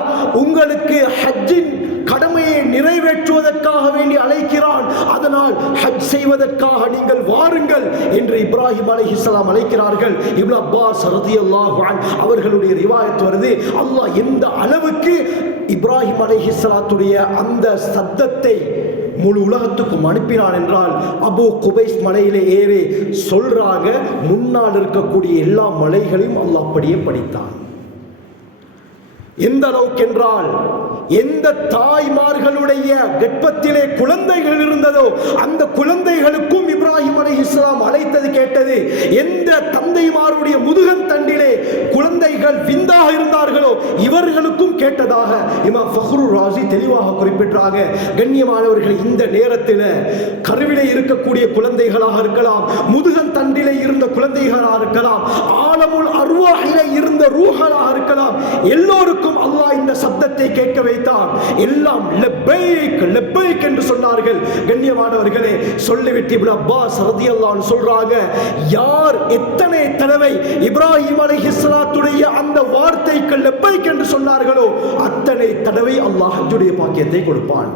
உங்களுக்கு ஹஜ்ஜின் கடமையை நிறைவேற்றுவதற்காக வேண்டி அழைக்கிறான். அதனால் ஹஜ் செய்வதற்காக நீங்கள் வாருங்கள் என்று இப்ராஹிம் அலைஹிஸ்ஸலாம் அழைக்கிறார்கள். இப்னு அப்பாஸ் ரலியல்லாஹு அன்ஹு அவர்களுடைய ரிவாயத் வருது, அல்லாஹ் எந்த அளவுக்கு இப்ராஹிம் அலைஹிஸ்ஸலாத்துடைய அந்த சத்தத்தை முழு உலகத்துக்கும் அனுப்பினான் என்றால், அபு குபைஸ் மலையிலே ஏறி சொல்றாங்க, முன்னால் இருக்கக்கூடிய எல்லா மலைகளையும் அல்லாஹ் அப்படியே படித்தான். எந்த அளவுக்கு என்றால், எந்த தாய்மார்களுடைய கர்ப்பத்திலே குழந்தைகள் இருந்ததோ அந்த குழந்தைகளுக்கும் இப்ராஹிம் அலைஹிஸ்ஸலாம் அழைத்தது கேட்டது. எந்த தந்தைமாருடைய முதுகன் தண்டிலே குழந்தைகள் விந்தாக இருந்தார்களோ இவர்களுக்கும் கேட்டதாக இமாம் ஃபக்ரு ராசி தெளிவாக குறிப்பிட்டாங்க. கண்ணியமானவர்கள், இந்த நேரத்தில் கருவிலே இருக்கக்கூடிய குழந்தைகளாக இருக்கலாம், முதுகன் தண்டிலே இருந்த குழந்தைகளாக இருக்கலாம், ஆலமுல் அர்வாஹிலே இருந்த ரூஹலாக இருக்கலாம், எல்லோருக்கும் அல்லாஹ் இந்த சப்தத்தை கேட்க வைத்தான். எல்லாம் லப்பைக் லப்பைக் என்று சொன்னார்கள். கண்ணியமானவர்களே, சொல்லிவிட்டு இப்னு அப்பாஸ் ரலியல்லாஹு அன்ஹு சொல்றாங்க, யார் எத்தனை தடவை இப்ராஹிம் அலைஹிஸ்ஸலாத்துடைய அந்த வார்த்தைக்கு லப்பைக் என்று சொன்னார்களோ அத்தனை தடவை அல்லாஹ் ஹஜ்ஜுடைய பாக்கியத்தை கொடுப்பான்.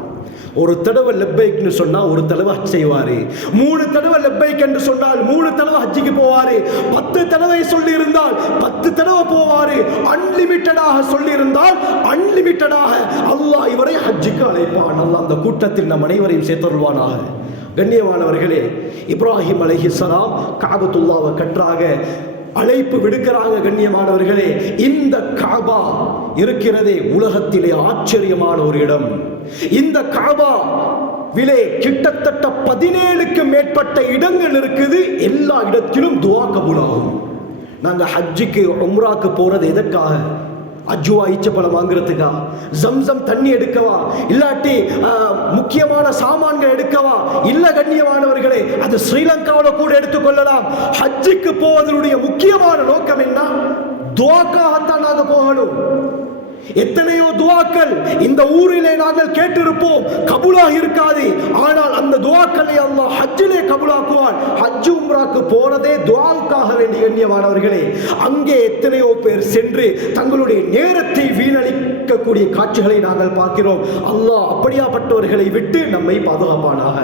ஒரு தடவை லப்பைக்னு சொன்னா ஒரு தடவை ஹஜ் செய்வாரு, 3 தடவை லப்பைக் என்று சொன்னால் 3 தடவை ஹஜ்ஜுக்கு போவாரு, 10 தடவை சொல்லி இருந்தால் 10 தடவை போவாரு, அன்லிமிட்டடாக சொல்லி இருந்தால் அன்லிமிட்டடாக அல்லாஹ் இவரை ஹஜ்ஜுக்கு அழைப்பான். அல்லாஹ் அந்த கூட்டத்தில் நம் அனைவரையும் சேர்த்தருள்வானாக. கண்ணியமானவர்களே, இப்ராஹிம் அலைஹிஸ்ஸலாம் கஅபத்துல்லாஹ்வை கற்றாக அழைப்பு விடுக்கிறாங்க. கண்ணியமானவர்களே, இந்த காபா இருக்கிறதே உலகத்திலே ஆச்சரியமான ஒரு இடம். இந்த காபா விலே கிட்டத்தட்ட 17க்கு மேற்பட்ட இடங்கள் இருக்குது. எல்லா இடத்திலும் துஆ கபூலாகும். நாங்க ஹஜ்ஜுக்கு உம்ராக்கு போறது எதற்காக? அஜ்வா ஈச்சப்பழம் வாங்குறதுக்கா, ஜம்சம் தண்ணி எடுக்கவா, இல்லாட்டி முக்கியமான சாமான்கள் எடுக்கவா? இல்ல கண்ணியமானவர்களே, அது ஸ்ரீலங்காவில் கூட எடுத்துக்கொள்ளலாம். ஹஜ்ஜுக்கு போவதனுடைய முக்கியமான நோக்கம் என்ன? துஆக்காகத்தான் நாங்க போகணும். எத்தனையோ துஆக்கள் இந்த ஊரிலே நாங்கள் கேட்டிருப்போம், கபூலாக இருக்காது. ஆனால் அந்த துஆக்களை அல்லாஹ் ஹஜ்ஜிலே கபூலாக்குவான். ஹஜ் உம்ராக்கு போறதே துஆவுக்காக வேண்டிய. கண்ணியமானவர்களே, அங்கே எத்தனையோ பேர் சென்று தங்களுடைய நேரத்தை வீணடிக்கக்கூடிய காட்சிகளை நாங்கள் பார்க்கிறோம். அல்லாஹ் அப்படியாப்பட்டவர்களை விட்டு நம்மை பாதுகாப்பானாக.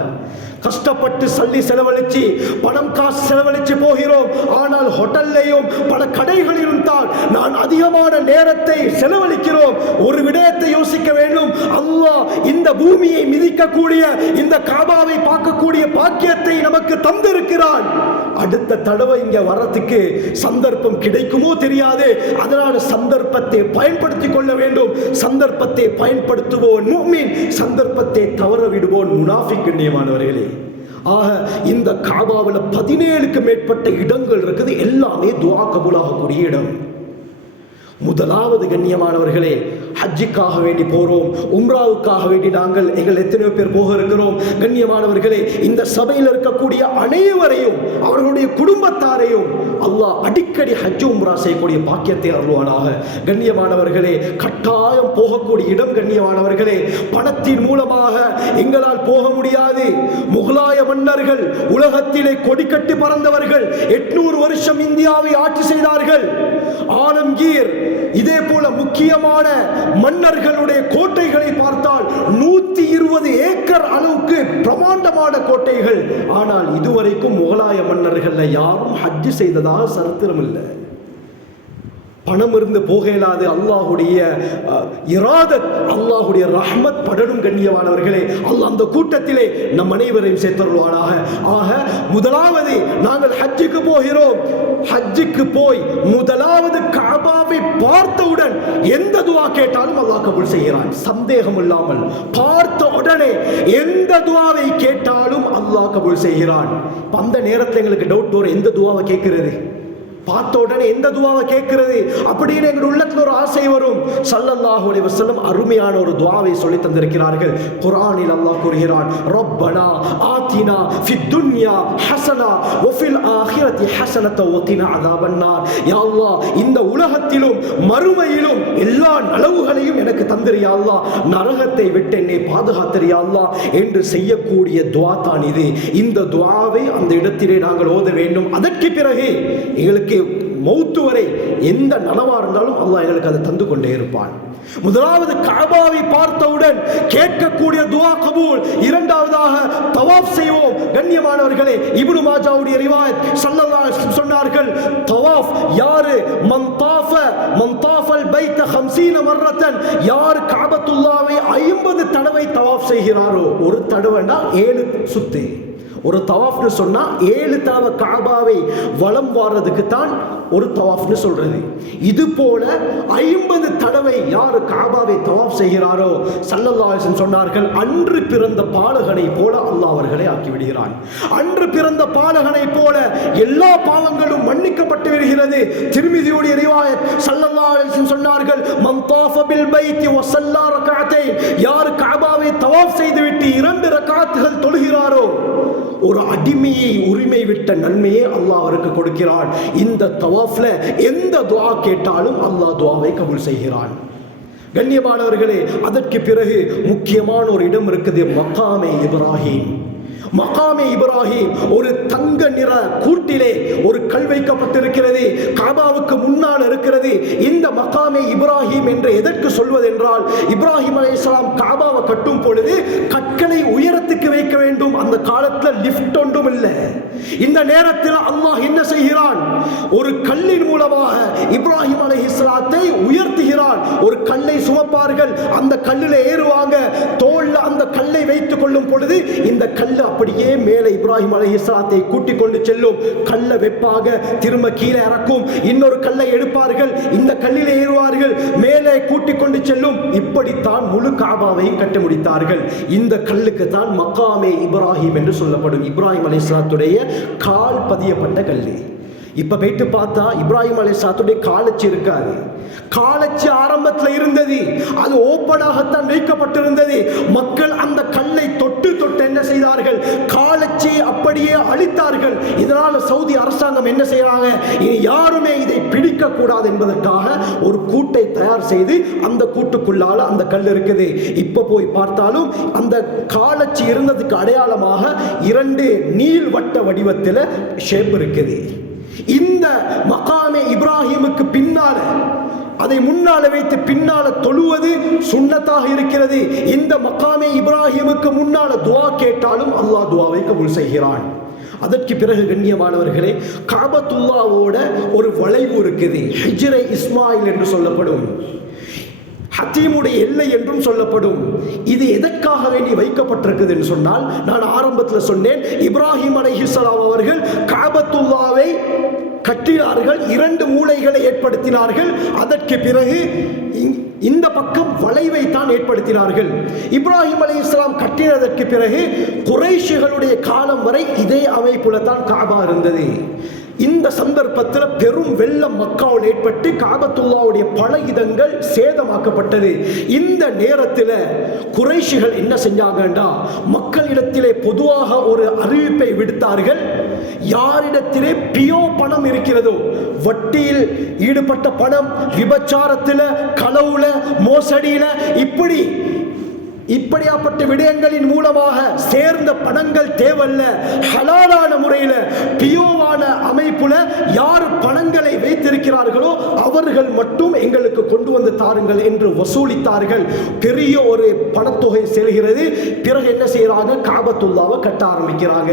கஷ்டப்பட்டு சல்லி செலவழிச்சு பணம் காசு செலவழிச்சு போகிறோம். ஆனால் ஹோட்டல்லையும் பல கடைகளிலும் தான் நான் அதிகமான நேரத்தை செலவழிக்கிறோம். ஒரு விடயத்தை யோசிக்க வேண்டும். அல்லாஹ் இந்த பூமியை மிதிக்கக்கூடிய, இந்த காபாவை பார்க்கக்கூடிய பாக்கியத்தை நமக்கு தந்திருக்கிறான். அடுத்த தடவை இங்க வர்றதுக்கு சந்தர்ப்பம் கிடைக்குமோ தெரியாது. அதனால சந்தர்ப்பத்தை பயன்படுத்திக் கொள்ள வேண்டும். சந்தர்ப்பத்தை பயன்படுத்துவோன் முஃமின், சந்தர்ப்பத்தை தவற விடுவோன் முனாஃபிக். கண்ணியமானவர்களே, ஆக இந்த காபாவில் 17க்கு மேற்பட்ட இடங்கள் இருக்குது. எல்லாமே துஆ கபூலாகக்கூடிய இடம். முதலாவது கண்ணியமானவர்களே, ஹஜ்ஜுக்காக வேண்டி போறோம், உம்ராவுக்காக வேண்டி நாங்கள் எத்தனையோ பேர் போக இருக்கிறோம். கண்ணியமானவர்களே, இந்த சபையில் இருக்கக்கூடிய அனைவரையும் அவர்களுடைய குடும்பத்தாரையும் அல்லாஹ் அடிக்கடி ஹஜ் உம்ரா செய்யக்கூடிய பாக்கியத்தை அருள்வானாக. கண்ணியமானவர்களே, கட்டாயம் போகக்கூடிய இடம். கண்ணியமானவர்களே, பணத்தின் மூலமாக எங்களால் போக முடியாது. முகலாய மன்னர்கள் உலகத்திலே கொடி கட்டி பறந்தவர்கள். 800 வருஷம் இந்தியாவை ஆட்சி செய்தார்கள். ஆலம்கீர், இதே போல முக்கியமான மன்னர்களுடைய கோட்டைகளை பார்த்தால் 120 ஏக்கர் அளவுக்கு பிரமாண்டமான கோட்டைகள். ஆனால் இதுவரைக்கும் முகலாய மன்னர்கள் யாரும் ஹஜ் செய்ததாக சரித்திரம் இல்லை. பணம் இருந்து போக இயலாது. அல்லாஹுடைய இராதத், அல்லாஹுடைய ரஹ்மத் படணும். கண்ணியமானவர்களே, அல்லாஹ் அந்த கூட்டத்திலே நம் அனைவரையும் சேர்த்தருள்வானாக. ஆக முதலாவது நாங்கள் ஹஜ்ஜுக்கு போகிறோம். ஹஜ்ஜுக்கு போய் முதலாவது காபாவை பார்த்தவுடன் எந்த துஆ கேட்டாலும் அல்லாஹ் கபூல் செய்கிறான். சந்தேகம் இல்லாமல் பார்த்த உடனே எந்த துஆவை கேட்டாலும் அல்லாஹ் கபூல் செய்கிறான். அந்த நேரத்தில் எங்களுக்கு டவுட் வரும், எந்த துஆவை கேட்கிறது? பார்த்த உடனே எந்த துவாவை கேட்கிறது அப்படின்னு எங்கள் உள்ளத்தில் ஒரு ஆசை வரும். ஸல்லல்லாஹு அலைஹி வஸல்லம் அருமையான ஒரு துவாவை சொல்லி தந்திருக்கிறார்கள். குர்ஆனில் அல்லாஹ் கூறுகிறான், ரப்பனா ஆத்தினா ஃபித் துன்யா ஹஸனா வ ஃபில் ஆখিরাতি ஹஸனத வ கினா அஸாபன்னார். யா அல்லாஹ், இந்த உலகத்திலும் மறுமையிலும் எல்லா நலவுகளையும் எனக்கு தந்திரு யா அல்லாஹ், நரகத்தை விட்டு என்னை பாதுகாத்திரு யா அல்லாஹ் என்று செய்யக்கூடிய துஆ தான் இது. இந்த துஆவை அந்த இடத்திலே நாங்கள் ஓத வேண்டும். அதற்கு பிறகு எங்களுக்கு மௌத்து வரை எந்த நலவா இருந்தாலும் அல்லாஹ் எங்களுக்கு அதை தந்து கொண்டே இருப்பான். முதலாவது கஅபாவை பார்த்தவுடன் கேட்கக்கூடிய துஆ கபூல். இரண்டாவதாக தவாஃப் செய்வோம். கண்ணியமானவர்களே, இப்னு மாஜாவுடைய ரிவாயத் ஸல்லல்லாஹு அலைஹி வஸல்லம் சொன்னார்கள், தவாஃப் யாரு மன் தாஃபல் பைத 50 மர்ரத்தன், யார் கஅபத்துல்லாஹ்வை 50 தடவை தவாஃப் செய்கிறாரோ, ஒரு தடவைனா 7 சுத்து, ஒரு தவாஃப்னு சொன்னா 7 தடவை கஅபாவை வலம் வாரதுக்கு தான் ஒரு தவாஃப்னு சொல்றது. இது போல 50 தடவை யார் கஅபாவை தவாஃப் செய்கிறாரோ ஸல்லல்லாஹு அலைஹி வஸல்லம் சொன்னார்கள், அன்று பிறந்த பாலகனை போல அல்லாஹ் அவர்களை ஆக்கி விடுகிறான். அன்று பிறந்த பாலகனை போல எல்லா பாவங்களும் மன்னிக்கப்பட்டு விடுகிறது. திர்மிதியுடைய ரிவாயத் ஸல்லல்லாஹு அலைஹி வஸல்லம் சொன்னார்கள், மன் தாஃப பில் பைத்தி வ ஸல்லா ரக்அத்தைன், யார் கஅபாவை தவாஃப் செய்துவிட்டு 2 ரக்அத்துகள் தொழுகிறாரோ, ஒரு அடிமையை உரிமை விட்ட நன்மையை அல்லாஹ் அவருக்கு கொடுக்கிறான். இந்த தவாஃப்ல எந்த துஆ கேட்டாலும் அல்லாஹ் துஆவை கபூல் செய்கிறான். கண்ணியமானவர்களே, அதற்கு பிறகு முக்கியமான ஒரு இடம் இருக்குது, மகாமே இப்ராஹிம். மகாமே இப்ராஹிம் ஒரு தங்க நிற கூட்டிலே ஒரு கல் வைக்கப்பட்டிருக்கிறது, கஅபாவுக்கு முன்னால் இருக்கிறது. இந்த மகாமே இப்ராஹிம் என்று எதற்கு சொல்வதென்றால், இப்ராஹிம் அலைஹிஸ்ஸலாம் கஅபாவை கட்டும் பொழுது கற்களை உயரத்துக்கு வைக்க வேண்டும். அந்த காலத்தில் லிஃப்ட் ஒன்றும் இல்லை. இந்த நேரத்தில் அல்லாஹ் என்ன செய்கிறான், ஒரு கல்லின் மூலமாக இப்ராஹிம் அலைஹிஸ்ஸலாத்தை உயர்த்துகிறான். ஒரு கல்லை சுமப்பார்கள், அந்த கல்லில் ஏறுவாங்க, தோல்ல அந்த கல்லை வைத்துக் கொள்ளும் பொழுது இந்த கல்லு அப்படியே மேலே இப்ராஹிம் அலைஹிஸ்ஸலாத்தை கூட்டிக் கொண்டு செல்லும். கல்லை வெப்பாக, திரும்ப கீழே இறக்கும், இன்னொரு கல்லை எடுப்பார்கள், இந்த கல்லில் ஏறுவார்கள், மேலே கூட்டிக் கொண்டு செல்லும். இப்படித்தான் முழு கஅபாவையும் கட்டி முடித்தார்கள். இந்த கல்லுக்கு தான் மகாமே இப்ராஹிம் என்று சொல்லப்படும். இப்ராஹிம் அலைஹிஸ்ஸலாத்துடைய கால் பதியப்பட்ட கல்லு. இப்ப போயிட்டு பார்த்தா இப்ராஹிம் அலைஹிஸ்ஸலாத்துடைய காலச்சி இருக்காது. காலச்சி ஆரம்பத்தில் இருந்தது, அது ஓப்பனாகத்தான் வைக்கப்பட்டிருந்தது. மக்கள் அந்த கல்லை தொட்டு என்ன செய்தார்கள், காலச்சி அப்படியே அழித்தார்கள். இதனால் சவுதி அரசாங்கம் என்ன செய்யறாங்க, இனி யாருமே இதை பிடிக்க கூடாது என்பதற்காக ஒரு கூட்டை தயார் செய்து அந்த கூட்டுக்குள்ளால அந்த கல் இருக்குது. இப்ப போய் பார்த்தாலும் அந்த காலச்சி இருந்ததுக்கு அடையாளமாக 2 நீள்வட்ட வடிவத்தில் ஷேப் இருக்குது. இந்த மகாமே இப்ராஹிமுக்கு பின்னால, அதை முன்னால வைத்து பின்னால தொழுவது சுன்னத்தாக இருக்கிறது. இந்த மகாமே இப்ராஹிமுக்கு முன்னால துஆ கேட்டாலும் அல்லாஹ் துஆவை கபூல் செய்கிறான். அதற்கு பிறகு கண்ணியமானவர்களே, கஅபத்துல்லாவோட ஒரு வளைவு இருக்குது, ஹிஜ்ரை இஸ்மாயில் என்று சொல்லப்படும், ஹத்தீமுடைய எல்லை என்றும் சொல்லப்படும். இது எதற்காக வேண்டி வைக்கப்பட்டிருக்குது என்று சொன்னால், நான் ஆரம்பத்தில் சொன்னேன், இப்ராஹிம் அலைஹிஸ்ஸலாம் அவர்கள் கஅபத்துல்லாவை கட்டினார்கள், 2 மூலைகளை ஏற்படுத்தினார்கள். அதற்கு பிறகு இந்த பக்கம் வளைவை தான் ஏற்படுத்தினார்கள். இப்ராஹிம் அலைஹிஸ்ஸலாம் கட்டினதற்கு பிறகு குறைஷிகளுடைய காலம் வரை இதே அமைப்புல தான் கஅபா இருந்தது. இந்த சந்தர்ப்பத்தில் பெரும் வெள்ளம் மக்காவில் ஏற்பட்டு கஅபத்துல்லாவுடைய பல இடங்கள் சேதமாக்கப்பட்டது. இந்த நேரத்தில் குறைஷிகள் என்ன செஞ்சாங்கண்டா, மக்களிடத்திலே பொதுவாக ஒரு அறிவிப்பை விடுத்தார்கள், யாரிடத்திலே பியோ பணம் இருக்கிறதோ, வட்டியில் ஈடுபட்ட பணம், விபச்சாரத்தில், களவுல, மோசடியில, இப்படியாப்பட்ட விடயங்களின் மூலமாக சேர்ந்த பணங்கள் தேவல்ல, ஹலாலான முறையில் பியோவான அமைப்புல யார் பணங்களை வைத்திருக்கிறார்களோ அவர்கள் மட்டும் எங்களுக்கு கொண்டு வந்து தாருங்கள் என்று வசூலித்தார்கள். பெரிய ஒரு பணத்தொகை செல்கிறது. பிறகு என்ன செய்யறாங்க, கஅபத்துல்லாவை கட்ட ஆரம்பிக்கிறாங்க.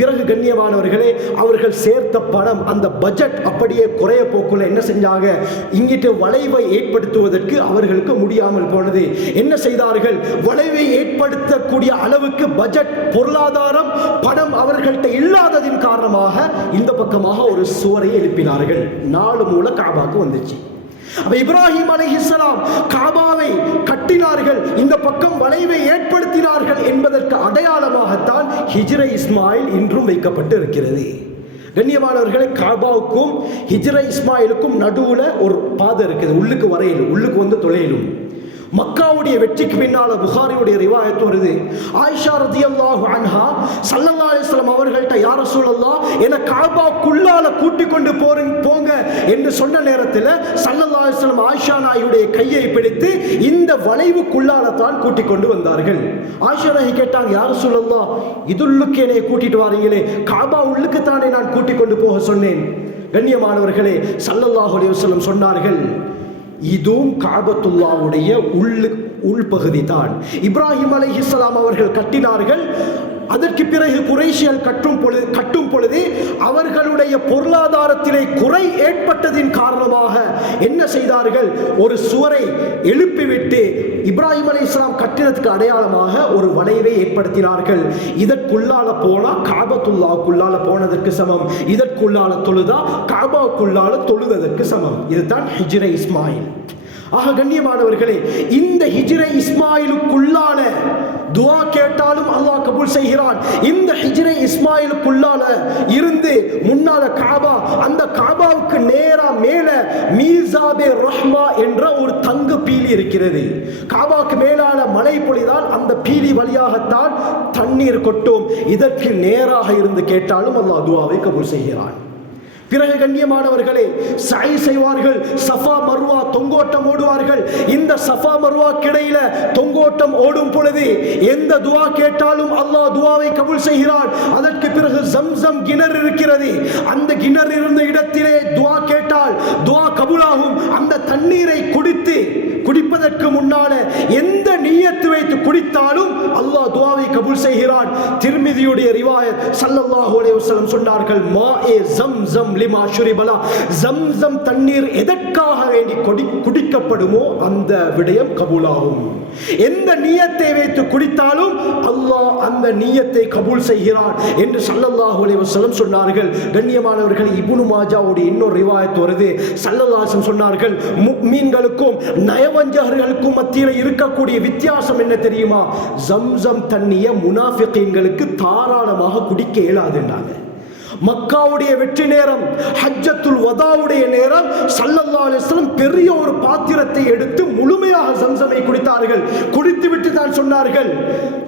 பிறகு கண்ணியமானவர்களே, அவர்கள் சேர்த்த பணம், அந்த பட்ஜெட் அப்படியே குறைய போக்குள்ள என்ன செஞ்சாங்க, இங்கிட்டு வளைவை ஏற்படுத்துவதற்கு அவர்களுக்கு முடியாமல் போனது. என்ன செய்தார்கள், வளைவை ஏற்படுத்தக்கூடிய அளவுக்கு பட்ஜெட், பொருளாதாரம், பணம் அவர்கள்ட்ட இல்லாததின் காரணமாக இந்த பக்கமாக ஒரு சுவரை எழுப்பினார்கள். 4 மூல கஅபாக்கு வந்துச்சு. அப்ப இப்ராஹிம் அலைஹிஸ்ஸலாம் கஅபாவை கட்டினார்கள், இந்த பக்கம் வளைவை ஏற்படுத்தினார்கள் என்பதற்கு அடையாளமாகத்தான் ஹிஜ்ரை இஸ்மாயில் இன்றும் வைக்கப்பட்டு இருக்கிறது. கண்ணியமானவர்களை, காபாவுக்கும் ஹிஜ்ர இஸ்மாயிலுக்கும் நடுவுல ஒரு பாதை இருக்குது. உள்ளுக்கு வரையிலும், உள்ளுக்கு வந்து தொலையிலும். மக்காவுடைய வெற்றிக்கு பின்னால புகாரியுடைய ரிவாயத் வருது. ஆயிஷா ரலியல்லாஹு அன்ஹா ஸல்லல்லாஹு அலைஹி வஸல்லம் அவர்கள்ட்ட, யா ரசூலல்லாஹ், என்ன காபாக்குள்ளால கூட்டி கொண்டு போங்க என்று சொன்ன நேரத்தில் ஸல்லல்லாஹு அலைஹி வஸல்லம் ஆயிஷா நாயுடைய கையை பிடித்து இந்த வளைவுக்குள்ளால தான் கூட்டி கொண்டு வந்தார்கள். ஆயிஷா நாயகி கேட்டாங்க, யா ரசூலல்லாஹ், இதுள்ளுக்கு என்னை கூட்டிட்டு வாரீங்களே, காபா உள்ளுக்கு தானே நான் கூட்டி கொண்டு போக சொன்னேன். கண்ணியமானவர்களே, ஸல்லல்லாஹு அலைஹி வஸல்லம் சொன்னார்கள், இதுவும் காபத்துல்லாவுடைய உள்பகுதி தான். இப்ராஹிம் அலைஹிஸ்ஸலாம் அவர்கள் கட்டினார்கள். அதற்கு பிறகு குறைஷிகள் கட்டும் பொழுது அவர்களுடைய பொருளாதாரத்திலே குறை ஏற்பட்டதின் காரணமாக என்ன செய்தார்கள், ஒரு சுவரை எழுப்பிவிட்டு இப்ராஹிம் அலைஹிஸ்ஸலாம் கட்டினத்துக்கு அடையாளமாக ஒரு வளைவை ஏற்படுத்தினார்கள். இதற்குள்ளால போனா காபத்துல்லாவுக்குள்ளால போனதற்கு சமம், இதற்குள்ளால தொழுதா காபாவுக்குள்ளால தொழுததற்கு சமம். இதுதான் ஹிஜ்ர இஸ்மாயில். ஆக கண்ணியமானவர்களே, இந்த ஹிஜ்ர இஸ்மாயிலுக்குள்ளால துஆ கேட்டாலும் அல்லாஹ் கபூல் செய்கிறான். இந்த ஹிஜ்ர இஸ்மாயிலுக்குள்ளால இருந்து முன்னால காபா, அந்த காபாவுக்கு நேரா மேல மீசாபே ரஹ்மா என்ற ஒரு தங்க பீலி இருக்கிறது. காபாவுக்கு மேலான மழை பொழிதால் அந்த பீலி வழியாகத்தான் தண்ணீர் கொட்டும். இதற்கு நேராக இருந்து கேட்டாலும் அல்லாஹ் துஆவை கபூல் செய்கிறான். பிறகு கண்ணியமானவர்களே, சஅய் செய்வார்கள், சஃபா மர்வா தொங்கோட்டம் ஓடுவார்கள். இந்த சஃபா மர்வா கிடையில தொங்கோட்டம் ஓடும் பொழுது எந்த துஆ கேட்டாலும் அல்லாஹ் துஆவை கபூல் செய்கிறான். அதற்கு பிறகு ஜம்சம் கிணறு இருக்கிறது. அந்த கிணறு இருந்த இடத்திலே துஆ கேட்டால் துஆ கபூலாகும். அந்த தண்ணீரை குடிப்பதற்கு முன்னால எந்த நியத்து வைத்து குடித்தாலும் அல்லாஹ் துஆவை கபூல் செய்கிறான். திர்மிதியுடைய ரிவாயத், ஸல்லல்லாஹு அலைஹி வஸல்லம் சொன்னார்கள், மாஏ ஜம்சம் லிமா ஷுரிபலா, ஜம்சம் தண்ணீர் எதற்காக வேண்டி குடிக்கப்படுமோ அந்த விடயம் கபூலாகும். எந்த நியத்தை வைத்து குடித்தாலும் அல்லாஹ் அந்த நியத்தை கபூல் செய்கிறான் என்று ஸல்லல்லாஹு அலைஹி வஸல்லம் சொன்னார்கள். கண்ணியமானவர்கள், இப்னு மாஜாவுடைய இன்னொரு ரிவாயத் வருது. ஸல்லல்லாஹு அலைஹி வஸல்லம் சொன்னார்கள், முஃமின்களுக்கும் நயவஞ்சகர்களுக்கும் மத்தியில் இருக்கக்கூடிய வித்தியாசம் என்ன தெரியுமா? ஜம்சம் தண்ணியை முனாஃபிகீன்களுக்கு தாராளமாக குடிக்க இயலாதுன்றாங்க. மக்காவுடைய வெற்றி நேரம், ஹஜ்ஜத்துல் வதாவுடைய நேரம், ஸல்லல்லாஹு அலைஹி வஸல்லம் பெரிய ஒரு பாத்திரத்தை எடுத்து முழுமையாக ஜம்சமை குடித்தார்கள். குடித்துவிட்டு தான் சொன்னார்கள்,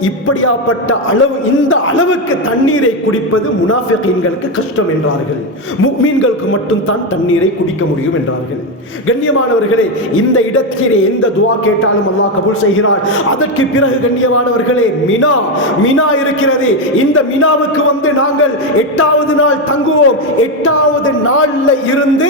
இப்படியாப்பட்ட அளவு, இந்த அளவுக்கு தண்ணீரை குடிப்பது முனாஃபிகீன்களுக்கு கஷ்டம் என்றார்கள். முஃமின்களுக்கு மட்டும் தான் தண்ணீரை குடிக்க முடியும் என்றார்கள். கண்ணியமானவர்களே, இந்த இடத்திலே எந்த துஆ கேட்டாலும் அல்லாஹ் கபூல் செய்கிறார். அதற்கு பிறகு கண்ணியமானவர்களே, மினா இருக்கிறது. இந்த மினாவுக்கு வந்து நாங்கள் 8வது நாள் தங்குவோம். 8வது நாள்ல இருந்து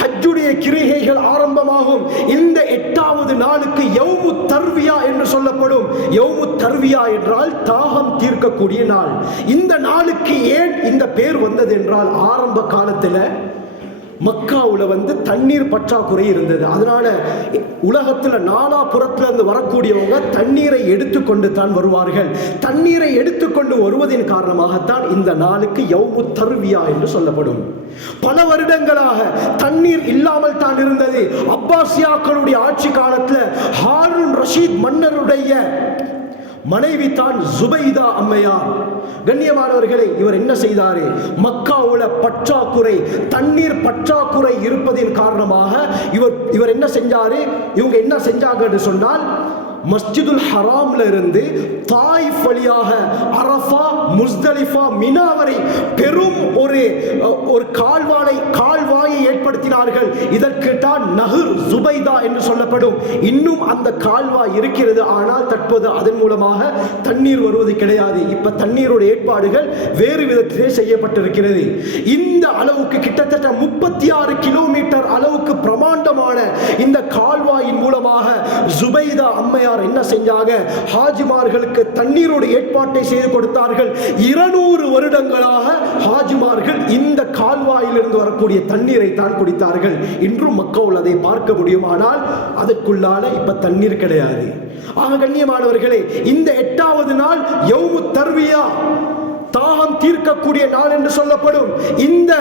ஹஜ்ஜுடைய கிரிகைகள் ஆரம்பமாகும். இந்த 8வது நாளுக்கு யௌமு தர்வியா என்று சொல்லப்படும். யௌமு தர்வியா என்றால் தாகம் தீர்க்கக்கூடிய நாள். இந்த நாளுக்கு ஏன் இந்த பேர் வந்தது என்றால், ஆரம்ப காலத்தில் மக்காவுல வந்து தண்ணீர் பற்றாக்குறை இருந்தது. அதனால உலகத்துல நாலாபுறத்துல இருந்து வரக்கூடியவங்க தண்ணீரை எடுத்துக்கொண்டு தான் வருவார்கள். தண்ணீரை எடுத்துக்கொண்டு வருவதின் காரணமாகத்தான் இந்த நாளுக்கு யௌமு தர்வியா என்று சொல்லப்படும். பல வருடங்களாக தண்ணீர் இல்லாமல் தான் இருந்தது. அப்பாசியாக்களுடைய ஆட்சி காலத்துல ஹாரூன் ரஷீத் மன்னருடைய மனைவி தான் ஜுபைதா அம்மையார். கண்ணியமானவர்களை, இவர் என்ன செய்தாரு? மக்காவுல பற்றாக்குறை, தண்ணீர் பற்றாக்குறை இருப்பதின் காரணமாக இவர் என்ன செஞ்சாரு? இவங்க என்ன செஞ்சாங்கன்னு சொன்னால், மஸ்ஜிதுல் ஹராம்ல இருந்து தாயிஃப் வழியாக அரஃபா, முஸ்தலிஃபா, மினா வரை பெரும் ஒரு கால்வாயை ஏற்படுத்தினார்கள். இதற்கு தான் நஹர் ஜுபைதா என்று சொல்லப்படும். இன்னும் அந்த கால்வாய் இருக்கிறது. ஆனால் தற்போது அதன் மூலமாக தண்ணீர் வருவது கிடையாது. இப்ப தண்ணீருடைய ஏற்பாடுகள் வேறு விதத்திலே செய்யப்பட்டிருக்கிறது. இந்த அளவுக்கு கிட்டத்தட்ட 36 கிலோமீட்டர் அளவுக்கு பிரமாண்டமான இந்த கால்வாயின் மூலமாக ஜுபைதா அம்மையார் என்ன செஞ்சாங்க? ஹாஜிமார்களுக்கு தண்ணீரோட ஏற்பாட்டை செய்து கொடுத்தார்கள். 200 வருடங்களாக ஹாஜிமார்கள் இந்த கால்வாயிலிருந்து வரக்கூடிய தண்ணீரை தான் குடித்தார்கள். இன்றும் மக்கள் அதை பார்க்க முடியும். ஆனால் அதற்குள்ளால இப்ப தண்ணீர் கிடையாது. ஆக கண்ணியமானவர்களே, இந்த 8வது நாள் யௌமு தர்வியா, தாகம் தீர்க்கக்கூடிய நாள் என்று சொல்லப்படும். இந்த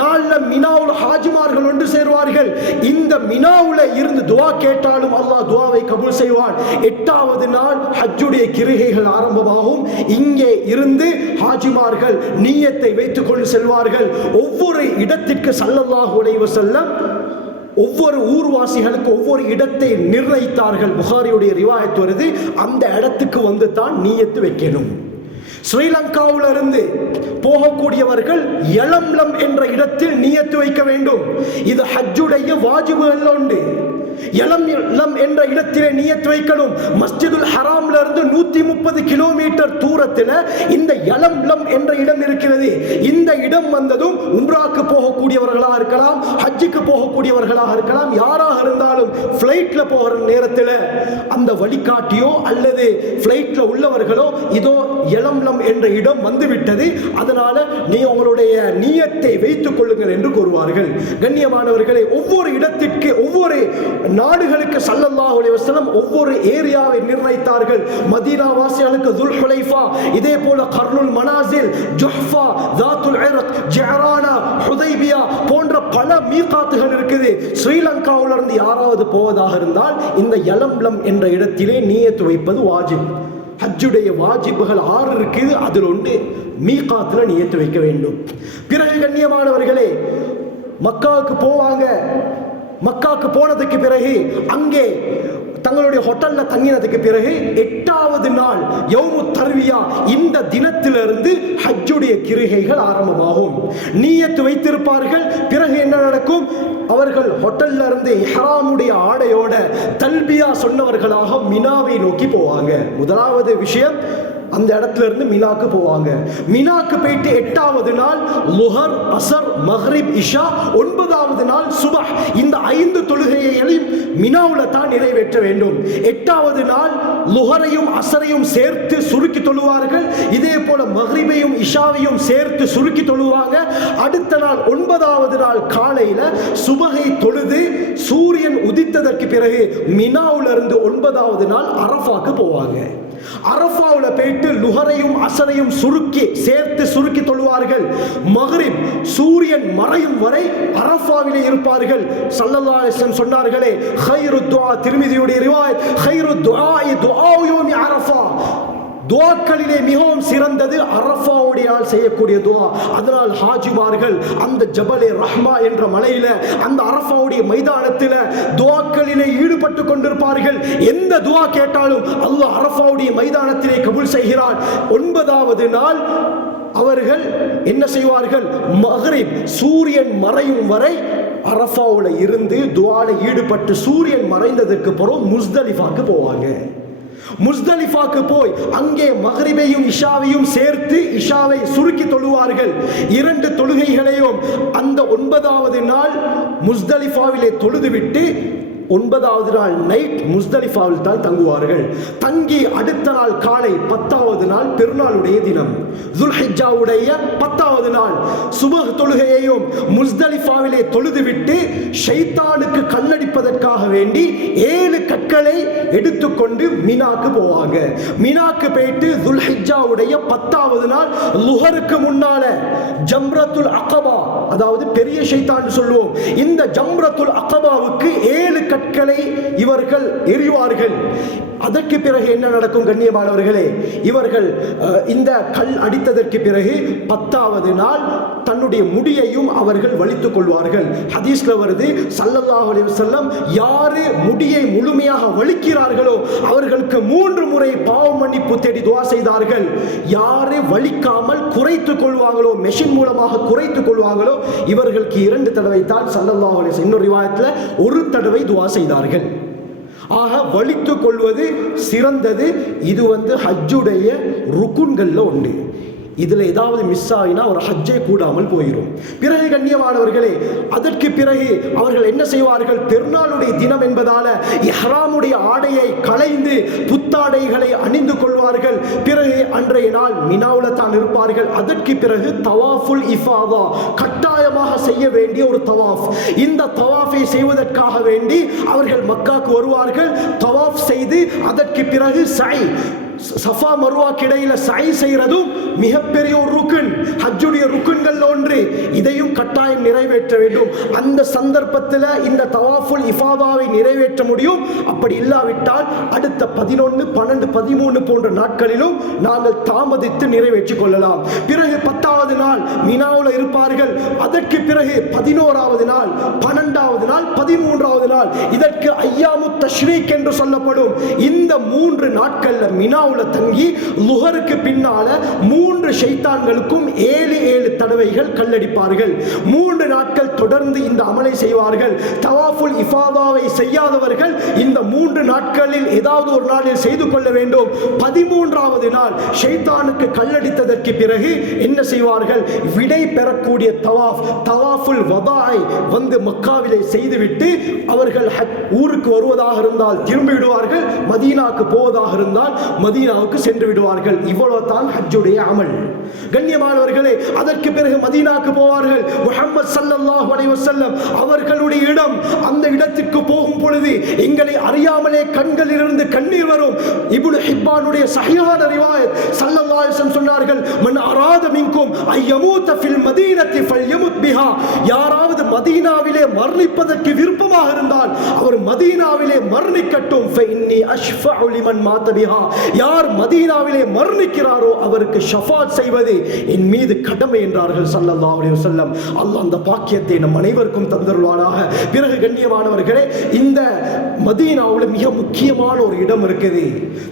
நாள்ல மினாவுல ஹாஜிமார்கள் ஒன்று சேருவார்கள். இந்த மினாவுல இருந்து துஆ கேட்டாலும் அல்லாஹ் துஆவை கபூல் செய்வான். 8வது நாள் ஹஜ்ஜுடைய கிரிகைகள் ஆரம்பமாகும். இங்கே இருந்து ஹாஜிமார்கள் நிய்யத்தை வைத்துக் கொண்டு செல்வார்கள். ஒவ்வொரு இடத்திற்கு ஸல்லல்லாஹு அலைஹி வஸல்லம் ஒவ்வொரு ஊர்வாசிகளுக்கு ஒவ்வொரு இடத்தை நிர்ணயித்தார்கள். புகாரியுடைய ரிவாயத் வருது, அந்த இடத்துக்கு வந்து தான் நிய்யத்து வைக்கணும். ஸ்ரீலங்காவில் இருந்து போகக்கூடியவர்கள் யலம்லம் என்ற இடத்தில் நியத்து வைக்க வேண்டும். இது ஹஜ்ஜுடைய வாஜிபுகள் உண்டு. யலம்லம் என்ற இடத்திலே நியத்து வைக்கணும். மஸ்ஜிதுல் ஹராம்ல இருந்து 130 கிலோமீட்டர் தூரத்தில் இந்த யலம்லம் என்ற இடம் இருக்கிறது. இந்த இடம் வந்ததும் உம்ராக்கு போகக்கூடியவர்களாக இருக்கலாம், ஹஜ்ஜுக்கு போகக்கூடியவர்களாக இருக்கலாம், யாராக இருந்தாலும் ஃப்ளைட்ல போகிற நேரத்தில் அந்த வழிகாட்டியோ அல்லது ஃப்ளைட்ல உள்ளவர்களோ இதோ யலம்லம் என்ற இடம் வந்துவிட்டது, அதனால நீ உங்களுடைய நியத்தை வைத்துக் கொள்ளுங்கள் என்று கூறுவார்கள். கண்ணியமானவர்களே, ஒவ்வொரு இடத்திற்கு ஒவ்வொரு நாடுகளுக்கு ஸல்லல்லாஹு அலைஹி வஸல்லம் ஒவ்வொரு ஏரியாவை நிர்ணயித்தார்கள். மதீனா வாசிகளுக்கு துல் ஹுலைஃபா, இதே போல கர்னுல் மனாசில், ஜுஹ்ஃபா, தாத்துல் இர்க், ஜஅரானா, ஹுதைபியா போன்ற பல மீகாத்துகள் இருக்குது. ஸ்ரீலங்காவில் இருந்து யாராவது போவதாக இருந்தால் இந்த யலம்லம் என்ற இடத்திலே நியத்து வைப்பது வாஜிப். ஹஜ்ஜுடைய வாஜிபுகள் 6 இருக்குது, அதில் ஒன்று மீகாத்துல நியத்து வைக்க வேண்டும். பிறகு கண்ணியமானவர்களே, மக்காவுக்கு போவாங்க. மக்காவுக்கு போனதுக்கு பிறகு அங்கே தங்களுடைய ஹோட்டல்ல தங்கினதுக்கு பிறகு 8வது நாள் யௌமு தர்வியா, இந்த தினத்திலிருந்து ஹஜ்ஜுடைய கிரிகைகள் ஆரம்பமாகும். நியத்து வைத்திருப்பார்கள். பிறகு என்ன நடக்கும்? அவர்கள் ஹோட்டல்ல இருந்து இஹ்ராமுடைய ஆடையோட தல்பியா சொன்னவர்களாக மினாவை நோக்கி போவாங்க. முதலாவது விஷயம், அந்த இடத்துல இருந்து மினாக்கு போவாங்க. மினாக்கு போயிட்டு 8வது நாள் லுஹர், அசர், மக்ரிப், இஷா, 9வது நாள் சுபஹ், இந்த 5 தொழுகைகளையும் மினாவுல தான் நிறைவேற்ற வேண்டும். 8வது நாள் லுஹரையும் அசரையும் சேர்த்து சுருக்கி தொழுவார்கள். இதே போல மக்ரிபையும் இஷாவையும் சேர்த்து சுருக்கி தொழுவாங்க. அடுத்த நாள் 9வது நாள் காலையில சுபஹை தொழுது சூரியன் உதித்ததற்கு பிறகு மினாவுல இருந்து 9வது நாள் அரஃபாக்கு போவாங்க. அரஃபாவுல போயிட்டு லுஹரையும் அசரையும் சேர்த்து சுருக்கி தொழுவார்கள். மக்ரிப் சூரியன் மறையும் வரை அரஃபாவிலே இருப்பார்கள். ஸல்லல்லாஹு அலைஹி வஸல்லம் சொன்னார்களே, கைரு துஆ, திர்மிதியுடைய ரிவாயத், கைரு துஆஇ துஆஉ யௌமி அரஃபா, துஆக்களிலே மிகவும் சிறந்தது அரஃபாவுடைய நாள் செய்யக்கூடிய துஆ. அதனால் ஹாஜிமார்கள் அந்த ஜபலே ரஹ்மா என்ற மலையில, அந்த அரஃபாவுடைய மைதானத்தில் துஆக்களிலே ஈடுபட்டு கொண்டிருப்பார்கள். எந்த துஆ கேட்டாலும் அல்லாஹ் அரஃபாவுடைய மைதானத்திலே கபூல் செய்கிறான். 9வது நாள் அவர்கள் என்ன செய்வார்கள்? மக்ரிப் சூரியன் மறையும் வரை அரஃபாவுல இருந்து துஆல ஈடுபட்டு சூரியன் மறைந்ததற்கு பிறகு முஸ்தலிஃபாக்கு போவாங்க. முஸ்தலிஃபாக்கு போய் அங்கே மக்ரிபையும் இஷாவையும் சேர்த்து இஷாவை சுருக்கி தொழுவார்கள். 2 தொழுகைகளையும் அந்த 9வது நாள் முஸ்தலிஃபாவிலே தொழுதுவிட்டு 9வது நாள் நைட் முஸ்தலிஃபாவில் தான் தங்குவார்கள். தங்கி அடுத்த நாள் காலை 10வது நாள் பெருநாளுடைய தினம் துல்ஹிஜ்ஜாவுடைய 10வது நாள் சுபஹ் தொழுகையையும் முஸ்தலிஃபாவிலே தொழுதுவிட்டு ஷைத்தானுக்கு கல்லடிப்பதற்காக வேண்டி 7 கற்களை எடுத்துக்கொண்டு மினாக்கு போவாங்க. மினாக்கு போயிட்டு துல்ஹிஜ்ஜாவுடைய 10வது நாள் லுஹருக்கு முன்னால ஜம்ரத்துல் அகபா, அதாவது பெரிய ஷைத்தான் சொல்லுவோம், இந்த ஜம்ரத்துல் அகபாவுக்கு 7 கற்களை இவர்கள் எறிவார்கள். அதற்கு பிறகு என்ன நடக்கும் கண்ணியமானவர்களே? இவர்கள் இந்த கல் அடித்ததற்கு பிறகு 10வது நாள் தன்னுடைய முடியையும் அவர்கள் வலித்துக் கொள்வார்கள். ஹதீஸ்ல வருது, ஸல்லல்லாஹு அலைஹி வஸல்லம் யாரு முடியை முழுமையாக வலிக்கிறார்களோ அவர்களுக்கு 3 முறை பாவ மன்னிப்பு தேடி துஆ செய்தார்கள். யாரு வலிக்காமல் குறைத்துக் கொள்வாங்களோ, மெஷின் மூலமாக குறைத்துக் கொள்வாங்களோ, இவர்களுக்கு 2 தடவை தான் ஸல்லல்லாஹு அலைஹி வஸல்லம், இன்னொரு ரிவாயத்துல 1 தடவை துஆ செய்தார்கள். ஆக வலித்துக் கொள்வது சிறந்தது. இது ஹஜ்ஜுடைய ருக்குன்கள்ல உண்டு. இதுல ஏதாவது மிஸ் ஆகினா ஒரு ஹஜ்ஜே கூடாமல் போயிடும். பிறகு கண்ணியமானவர்களே, அதற்கு பிறகு அவர்கள் என்ன செய்வார்கள்? பெருநாளுடைய தினம் என்பதால இஹ்ராமுடைய ஆடையை களைந்து புத்தாடைகளை அணிந்து கொள்வார்கள். பிறகு அன்றைய நாள் மினாவுல தான் இருப்பார்கள். அதற்கு பிறகு தவாஃபுல் இஃபாதா, கட்டாயமாக செய்ய வேண்டிய ஒரு தவாஃப். இந்த தவாஃபை செய்வதற்காக வேண்டி அவர்கள் மக்காக்கு வருவார்கள். தவாஃப் செய்து அதற்கு பிறகு சை சஃபா மர்வாக்கு இடையில சை செய்யறதும் மிகப்பெரிய ஒரு ருக்குன், ஹஜ்ஜுடைய ருக்குன்கள் ஒன்று. இதையும் கட்டாயம் நிறைவேற்ற வேண்டும். அந்த சந்தர்ப்பத்தில் இந்த தவாஃபுல் இஃபாதாவை நிறைவேற்ற முடியும். அப்படி இல்லாவிட்டால் அடுத்த 11, 12, 13 போன்ற நாட்களிலும் நாங்கள் தாமதித்து நிறைவேற்றிக் கொள்ளலாம். பிறகு 10வது நாள் மினாவுல இருப்பார்கள். அதற்கு பிறகு 11வது நாள், 12வது நாள், 13வது நாள், இதற்கு ஐயாமு தஷ்ரீக் என்று சொல்லப்படும். இந்த 3 நாட்கள்ல மினாவுல தங்கி லுஹருக்கு பின்னால 3 ஷைத்தான்களுக்கும் 7 தடவைகள் கல்லடிப்பார்கள். 3 நாட்கள் தொடர்ந்து இந்த அமலை செய்வார்கள். தவாஃபுல் இஃபாதாவை செய்யாதவர்கள் இந்த 3 நாட்களில் ஏதாவது ஒரு நாளில் செய்து கொள்ள வேண்டும். 13வது நாள் ஷைத்தானுக்கு கல்லடித்ததற்கு பிறகு என்ன செய்வார்கள்? விடை பெறக்கூடிய தவாஃபுல் வதாஐ வந்து மக்காவிலே செய்துவிட்டு அவர்கள் ஊருக்கு வருவதாக இருந்தால் திரும்பி விடுவார்கள், மதீனாவுக்கு போவதாக இருந்தால் மதீனாவுக்கு சென்று விடுவார்கள். இவ்வளவு தான் ஹஜ்ஜுடைய அமல். கண்ணியமானவர்களே, அதற்கு பிறகு மதீனாவுக்கு போவார்கள். முஹம்மது ஸல்லல்லாஹு அலைஹி வஸல்லம் அவர்களுடைய இடம், அந்த இடத்திற்கு போகும் பொழுது எங்களை அறியாமலே கண்களிலிருந்து கண்ணீர் வரும். இப்னு ஹிப்பானுடைய ஸஹீஹான ரிவாயத் ஸல்லல்லாஹு அலைஹி வஸல்லம் சொன்னார்கள், மன் அராத மின்கும் அய்யமூத ஃபில் மதீனத்தி ஃபல்யமுத் பிஹா. யாராவது மதீனாவிலே மரணிப்பதற்கு விருப்பமாக இருந்தால் அவர் மதீனாவிலே மரணிக்கட்டும். ஃபஇன்னி அஷ்ஃபஉ லிமன் மாத பிஹா. யார் மதீனாவிலே மரணிக்கிறாரோ அவருக்கு ஷஃபாத் செய்வது என் மீது கடமை என்றார்கள் ஸல்லல்லாஹு அலைஹி வஸல்லம். அல்லாஹ் அந்த பாக்கியத்தை நம் அனைவருக்கும் தந்தருள்வானாக. பிறகு கண்ணியமானவர்களே, இந்த மதீனாவுல மிக முக்கியமான ஒரு இடம் இருக்குது.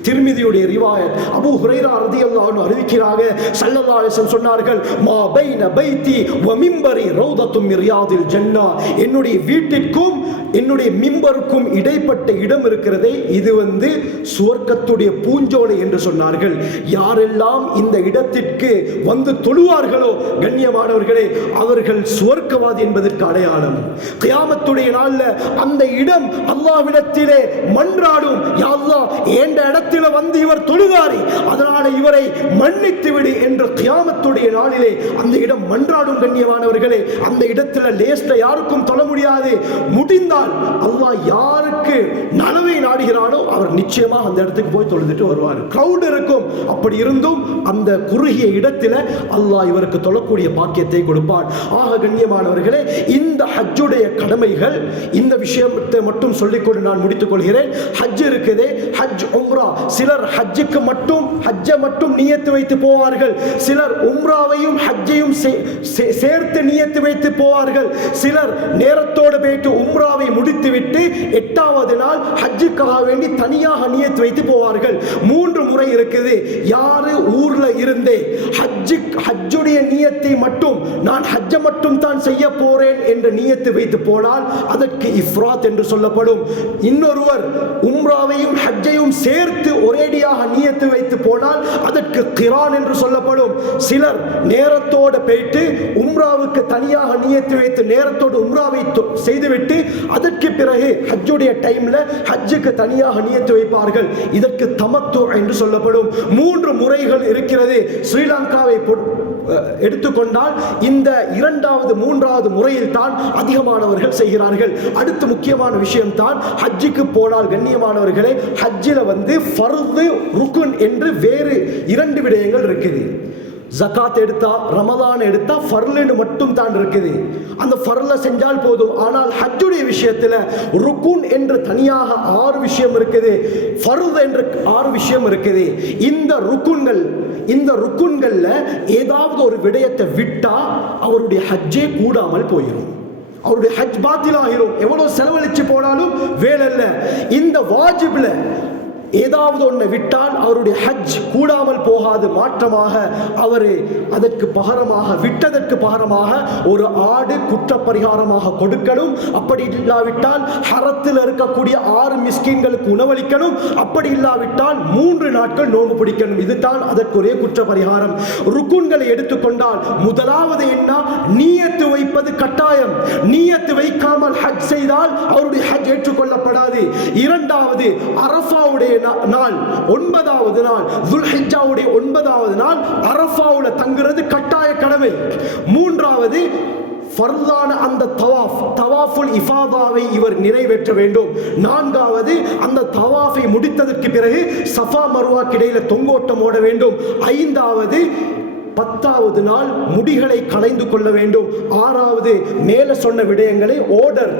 திர்மிதியுடைய ரிவாயத் அபூ ஹுரைரா ரலியல்லாஹு அன்ஹு அறிவிக்கிறாங்க, ஸல்லல்லாஹு அலைஹி வஸல்லம் சொன்னார்கள், மா பைன பைத்தி வ மிம்பரி ரௌதத்தும் மின் ரியாதில் ஜன்னah. என்னுடைய வீட்டிற்கும் என்னுடைய மிம்பருக்கும் இடைப்பட்ட இடம் இருக்கிறதே, இது சுவர்க்கத்துடைய பூஞ்சோலை என்று சொன்னார்கள். யாரெல்லாம் இந்த இடத்திற்கு வந்து தொழுவார்களோ கண்ணியமானவர்களே, அவர்கள் சுவர்க்கவாதி என்பதற்கு அடையாளம். கியாமத்துடைய நாள்ல அந்த இடம் அல்லாஹ்விடத்திலே மன்றாடும், யா அல்லாஹ் என்ற இடத்தில வந்து இவர் தொழுவாரே, அதனால இவரை மன்னித்து விடு என்று கியாமத்துடைய நாளிலே அந்த இடம் மன்றாடும். கண்ணியமானவர்களே, அந்த இடத்துல லேஸ்ல யாருக்கும் தொழ முடியாது. முடிந்தால் அல்லாஹ் யாருக்கு நலவை நாடுகிறானோ அவர் நிச்சயமாக அந்த இடத்துக்கு போய் தொழுதுட்டு வருவார். கிரவுட் இருக்கும். அப்படி இருந்தும் அந்த குறுகிய இடத்துல அல்லாஹ் இவருக்கு தொழக்கூடிய பாக்கியத்தை கொடுப்பார். ஆக கண்ணியமானவர்களே, இந்த ஹஜ்ஜுடைய கடமைகள், இந்த விஷயத்தை மட்டும் சொல்லிக்கொண்டு நான் முடித்துக் கொள்கிறேன். ஹஜ் இருக்குதே, ஹஜ் உம்ரா. சிலர் ஹஜ்ஜுக்கு மட்டும் ஹஜ்ஜை மட்டும் நியத்து வைத்து போவார்கள். சிலர் உம்ராவையும் ஹஜ்ஜையும் சேர்த்து நியத்து வைத்து போவார்கள். சிலர் நேரத்தோடு போயிட்டு உம்ராவை முடித்துவிட்டு 8வது நாள் ஹஜ்ஜுக்காக வேண்டி தனியாக நியத்து வைத்து போவார்கள். 3 முறை இருக்குது. யாரு ஊர்ல இருந்தே ஹஜ்ஜுடைய நியத்தை மட்டும், நான் ஹஜ்ஜை மட்டும் தான் செய்ய போறேன் என்ற நியத்து வைத்து போனால் அதற்கு இஃப்ராத் என்று சொல்லப்படும். இன்னொருவர் உம்ராவையும் ஹஜ்ஜையும் சேர்த்து ஒரேடியாக நியத்து வைத்து போனால் அதற்கு கிரான் என்று சொல்லப்படும். சிலர் நேரத்தோடு போயிட்டு உம்ராவுக்கு தனியாக நியத்து வைத்து நேரத்தோடு உம்ராவை செய்துவிட்டு அதற்கு பிறகு ஹஜ்ஜுடைய டைம்ல ஹஜ்ஜுக்கு தனியாக நியத்து வைப்பார்கள். இதற்கு தமத்து என்று சொல்லப்படும். 3 முறைகள் இருக்கிறது. ஸ்ரீலங்காவை எடுத்துக்கொண்டால் இந்த 2வது 3வது முறையில் தான் அதிகமானவர்கள் செய்கிறார்கள். அடுத்த முக்கியமான விஷயம் தான் ஹஜ்ஜுக்கு போனால் கண்ணியமானவர்களே, ஹஜ்ஜில ஃபர்து ருக்குன் என்று வேறு 2 விடயங்கள் இருக்குது. ஜகாத் எடுத்தா, ரமதான் எடுத்தா ஃபர்லுன்னு மட்டும் தான் இருக்குது. அந்த ஃபர்ல செஞ்சால் போதும். ஆனால் ஹஜ்ஜுடைய விஷயத்தில் ருக்குன் என்று தனியாக 6 விஷயம் இருக்குது, ஃபர்து என்று 6 விஷயம் இருக்குது. இந்த ருக்குன்கள்ல ஏதாவது ஒரு விடயத்தை விட்டா அவருடைய ஹஜ்ஜே கூடாமல் போயிடும், அவருடைய ஹஜ் பாத்திலாகிரும். எவ்வளவு செலவழிச்சு போனாலும் வேலை இல்லை. இந்த வாஜிப்ல ஏதாவது ஒன்றை விட்டால் அவருடைய ஹஜ் கூடாமல் போகாது. மாற்றமாக அவர் அதற்கு பகரமாக, விட்டதற்கு பகரமாக ஒரு ஆடு குற்ற பரிகாரமாக கொடுக்கணும். அப்படி இல்லாவிட்டால் ஹரத்தில் இருக்கக்கூடிய 6 மிஸ்கின்களுக்கு உணவளிக்கணும். அப்படி இல்லாவிட்டால் 3 நாட்கள் நோன்பு பிடிக்கணும். இதுதான் அதற்குரிய குற்ற பரிகாரம். ருக்குன்களை எடுத்துக்கொண்டால் முதலாவது என்ன? நியத்து வைப்பது கட்டாயம். நியத்து வைக்காமல் ஹஜ் செய்தால் அவருடைய ஹஜ் ஏற்றுக்கொள்ளப்படாது. 2வது அரஃபாவுடைய நாள், 9வது நாள், துல்ஹிஜ்ஜாவுடைய 9வது நாள் அரஃபாவுல தங்குறது கட்டாய கடமை. 3வது ஃபர்தான அந்த தவாஃபுல் இஃபாதாவை இவர் நிறைவேற்ற வேண்டும். 4வது அந்த தவாஃபை முடித்ததற்கு பிறகு சஃபா மர்வாக்கு இடையில தொங்கோட்டம் ஓட வேண்டும். 5வது 10வது நாள் முடிகளை களைந்து கொள்ள வேண்டும். 6வது மேல சொன்ன விடயங்களை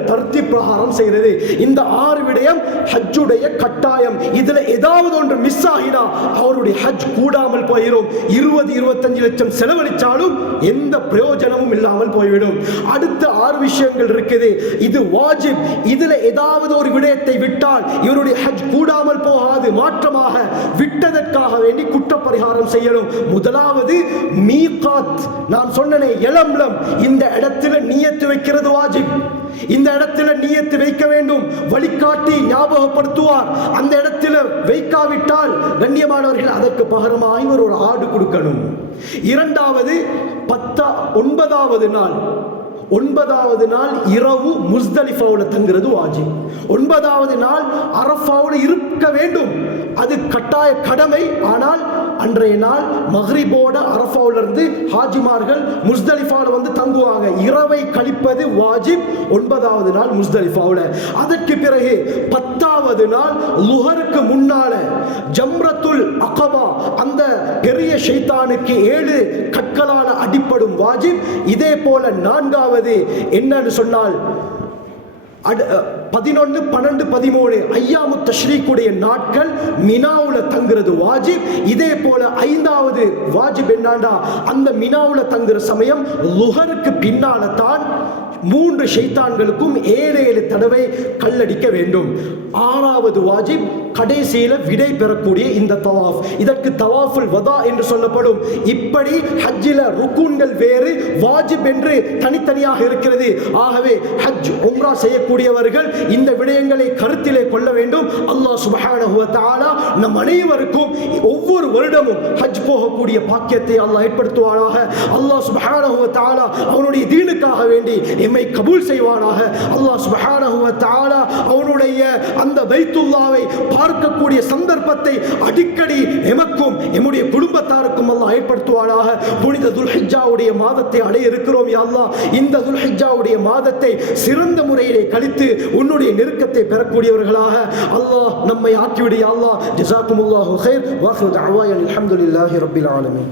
தர்த்தீப் பிரகாரம் செய்கிறது. இந்த 6 விடயம் ஹஜ்ஜுடைய கட்டாயம். இதுல ஏதாவது ஒன்று மிஸ் ஆகினா அவருடைய ஹஜ் கூடாமல் போயிடும். 20-25 லட்சம் செலவழிச்சாலும் எந்த பிரயோஜனமும் இல்லாமல் போய்விடும். அடுத்த 6 விஷயங்கள் இருக்குது. இது வாஜிப். இதுல ஏதாவது ஒரு விடயத்தை விட்டால் இவருடைய ஹஜ் கூடாமல் போகாது. மாற்றமாக விட்டதற்காக வேண்டி குற்ற பரிகாரம் செய்யணும். முதலாவது மீகாத். நான் சொன்னனே எலம்லம், இந்த இடத்துல நியத்து வைக்கிறது வாஜிப். இந்த இடத்துல நியத்து வைக்க வேண்டும். வழிகாட்டி ஞாபகப்படுத்துவார். அந்த இடத்துல வைக்காவிட்டால் கண்ணியமானவர்கள் அதற்கு பகரமாக இவர் ஒரு ஆடு கொடுக்கணும். 2வது 9வது நாள் இரவு முஸ்தலிஃபாவுல தங்குறது வாஜிப். 9வது நாள் அரஃபாவுல இருக்க வேண்டும். அது கட்டாய கடமை. ஆனால் அன்றைய நாள் மக்ரிபோட அரஃபாவுல இருந்து ஹாஜிமார்கள் முஸ்தலிஃபாவுல வந்து தங்குவாங்க. இரவை கழிப்பது வாஜிப் 9வது நாள் முஸ்தலிஃபாவுல. அதற்கு பிறகு 10வது நாள் லுஹருக்கு முன்னால ஜம்ரத்துல் அகபா, அந்த பெரிய ஷைத்தானுக்கு 7 கற்களால அடிப்படும் வாஜிப். இதே போல 4வது என்னன்னு சொன்னால் 11, 12, 13 ஐயாமு தஷ்ரீக்குடைய நாட்கள் மினாவுல தங்குறது வாஜிப். இதே போல 5வது வாஜிப் என்னண்டா, அந்த மினாவுல தங்குற சமயம் லுஹருக்கு பின்னால தான் 3 ஷைத்தான்களுக்கும் 7 தடவை கல்லடிக்க வேண்டும். 6வது வாஜிப் கடைசியில விடை பெறக்கூடிய இந்த தவாஃப். இதற்கு தவாஃபுல் வதா என்று சொல்லப்படும். இப்படி ஹஜ்ஜில ருக்குன்கள் வேறு, வாஜிப் என்று தனித்தனியாக இருக்கிறது. ஆகவே ஹஜ் உம்ரா செய்யக்கூடியவர்கள் இந்த விடயங்களை கருத்திலே கொள்ள வேண்டும். அல்லாஹ் சுப்ஹானஹு வ தஆலா நம் அனைவருக்கும் ஒவ்வொரு வருடமும் ஹஜ் போகக்கூடிய பாக்கியத்தை அல்லாஹ் ஏற்படுத்துவானாக. அல்லாஹ் சுப்ஹானஹு வ தஆலா அவனுடைய தீனுக்காக வேண்டி எம்மை கபூல் செய்வானாக. அல்லாஹ் சுப்ஹானஹு வ தஆலா அவனுடைய அந்த பைத்துல்லாவை பார்க்கக்கூடிய சந்தர்ப்பத்தை அடிக்கடி எமக்கும் எம்முடைய குடும்பத்தாருக்கும் அல்லாஹ் ஏற்படுத்துவானாக. புனித துல்ஹிஜ்ஜாவுடைய மாதத்தை அடைய இருக்கிறோம் யா அல்லாஹ். இந்த துல்ஹிஜ்ஜாவுடைய மாதத்தை சிறந்த முறையிலே கழித்து உன்னுடைய நெருக்கத்தை பெறக்கூடியவர்களாக அல்லாஹ் நம்மை ஆக்கிவிடு யா அல்லாஹ். ஜஸாக்குமுல்லாஹு கைர். வ ஆகிரு தஅவானா அல்ஹம்துலில்லாஹி ரப்பில் ஆலமீன்.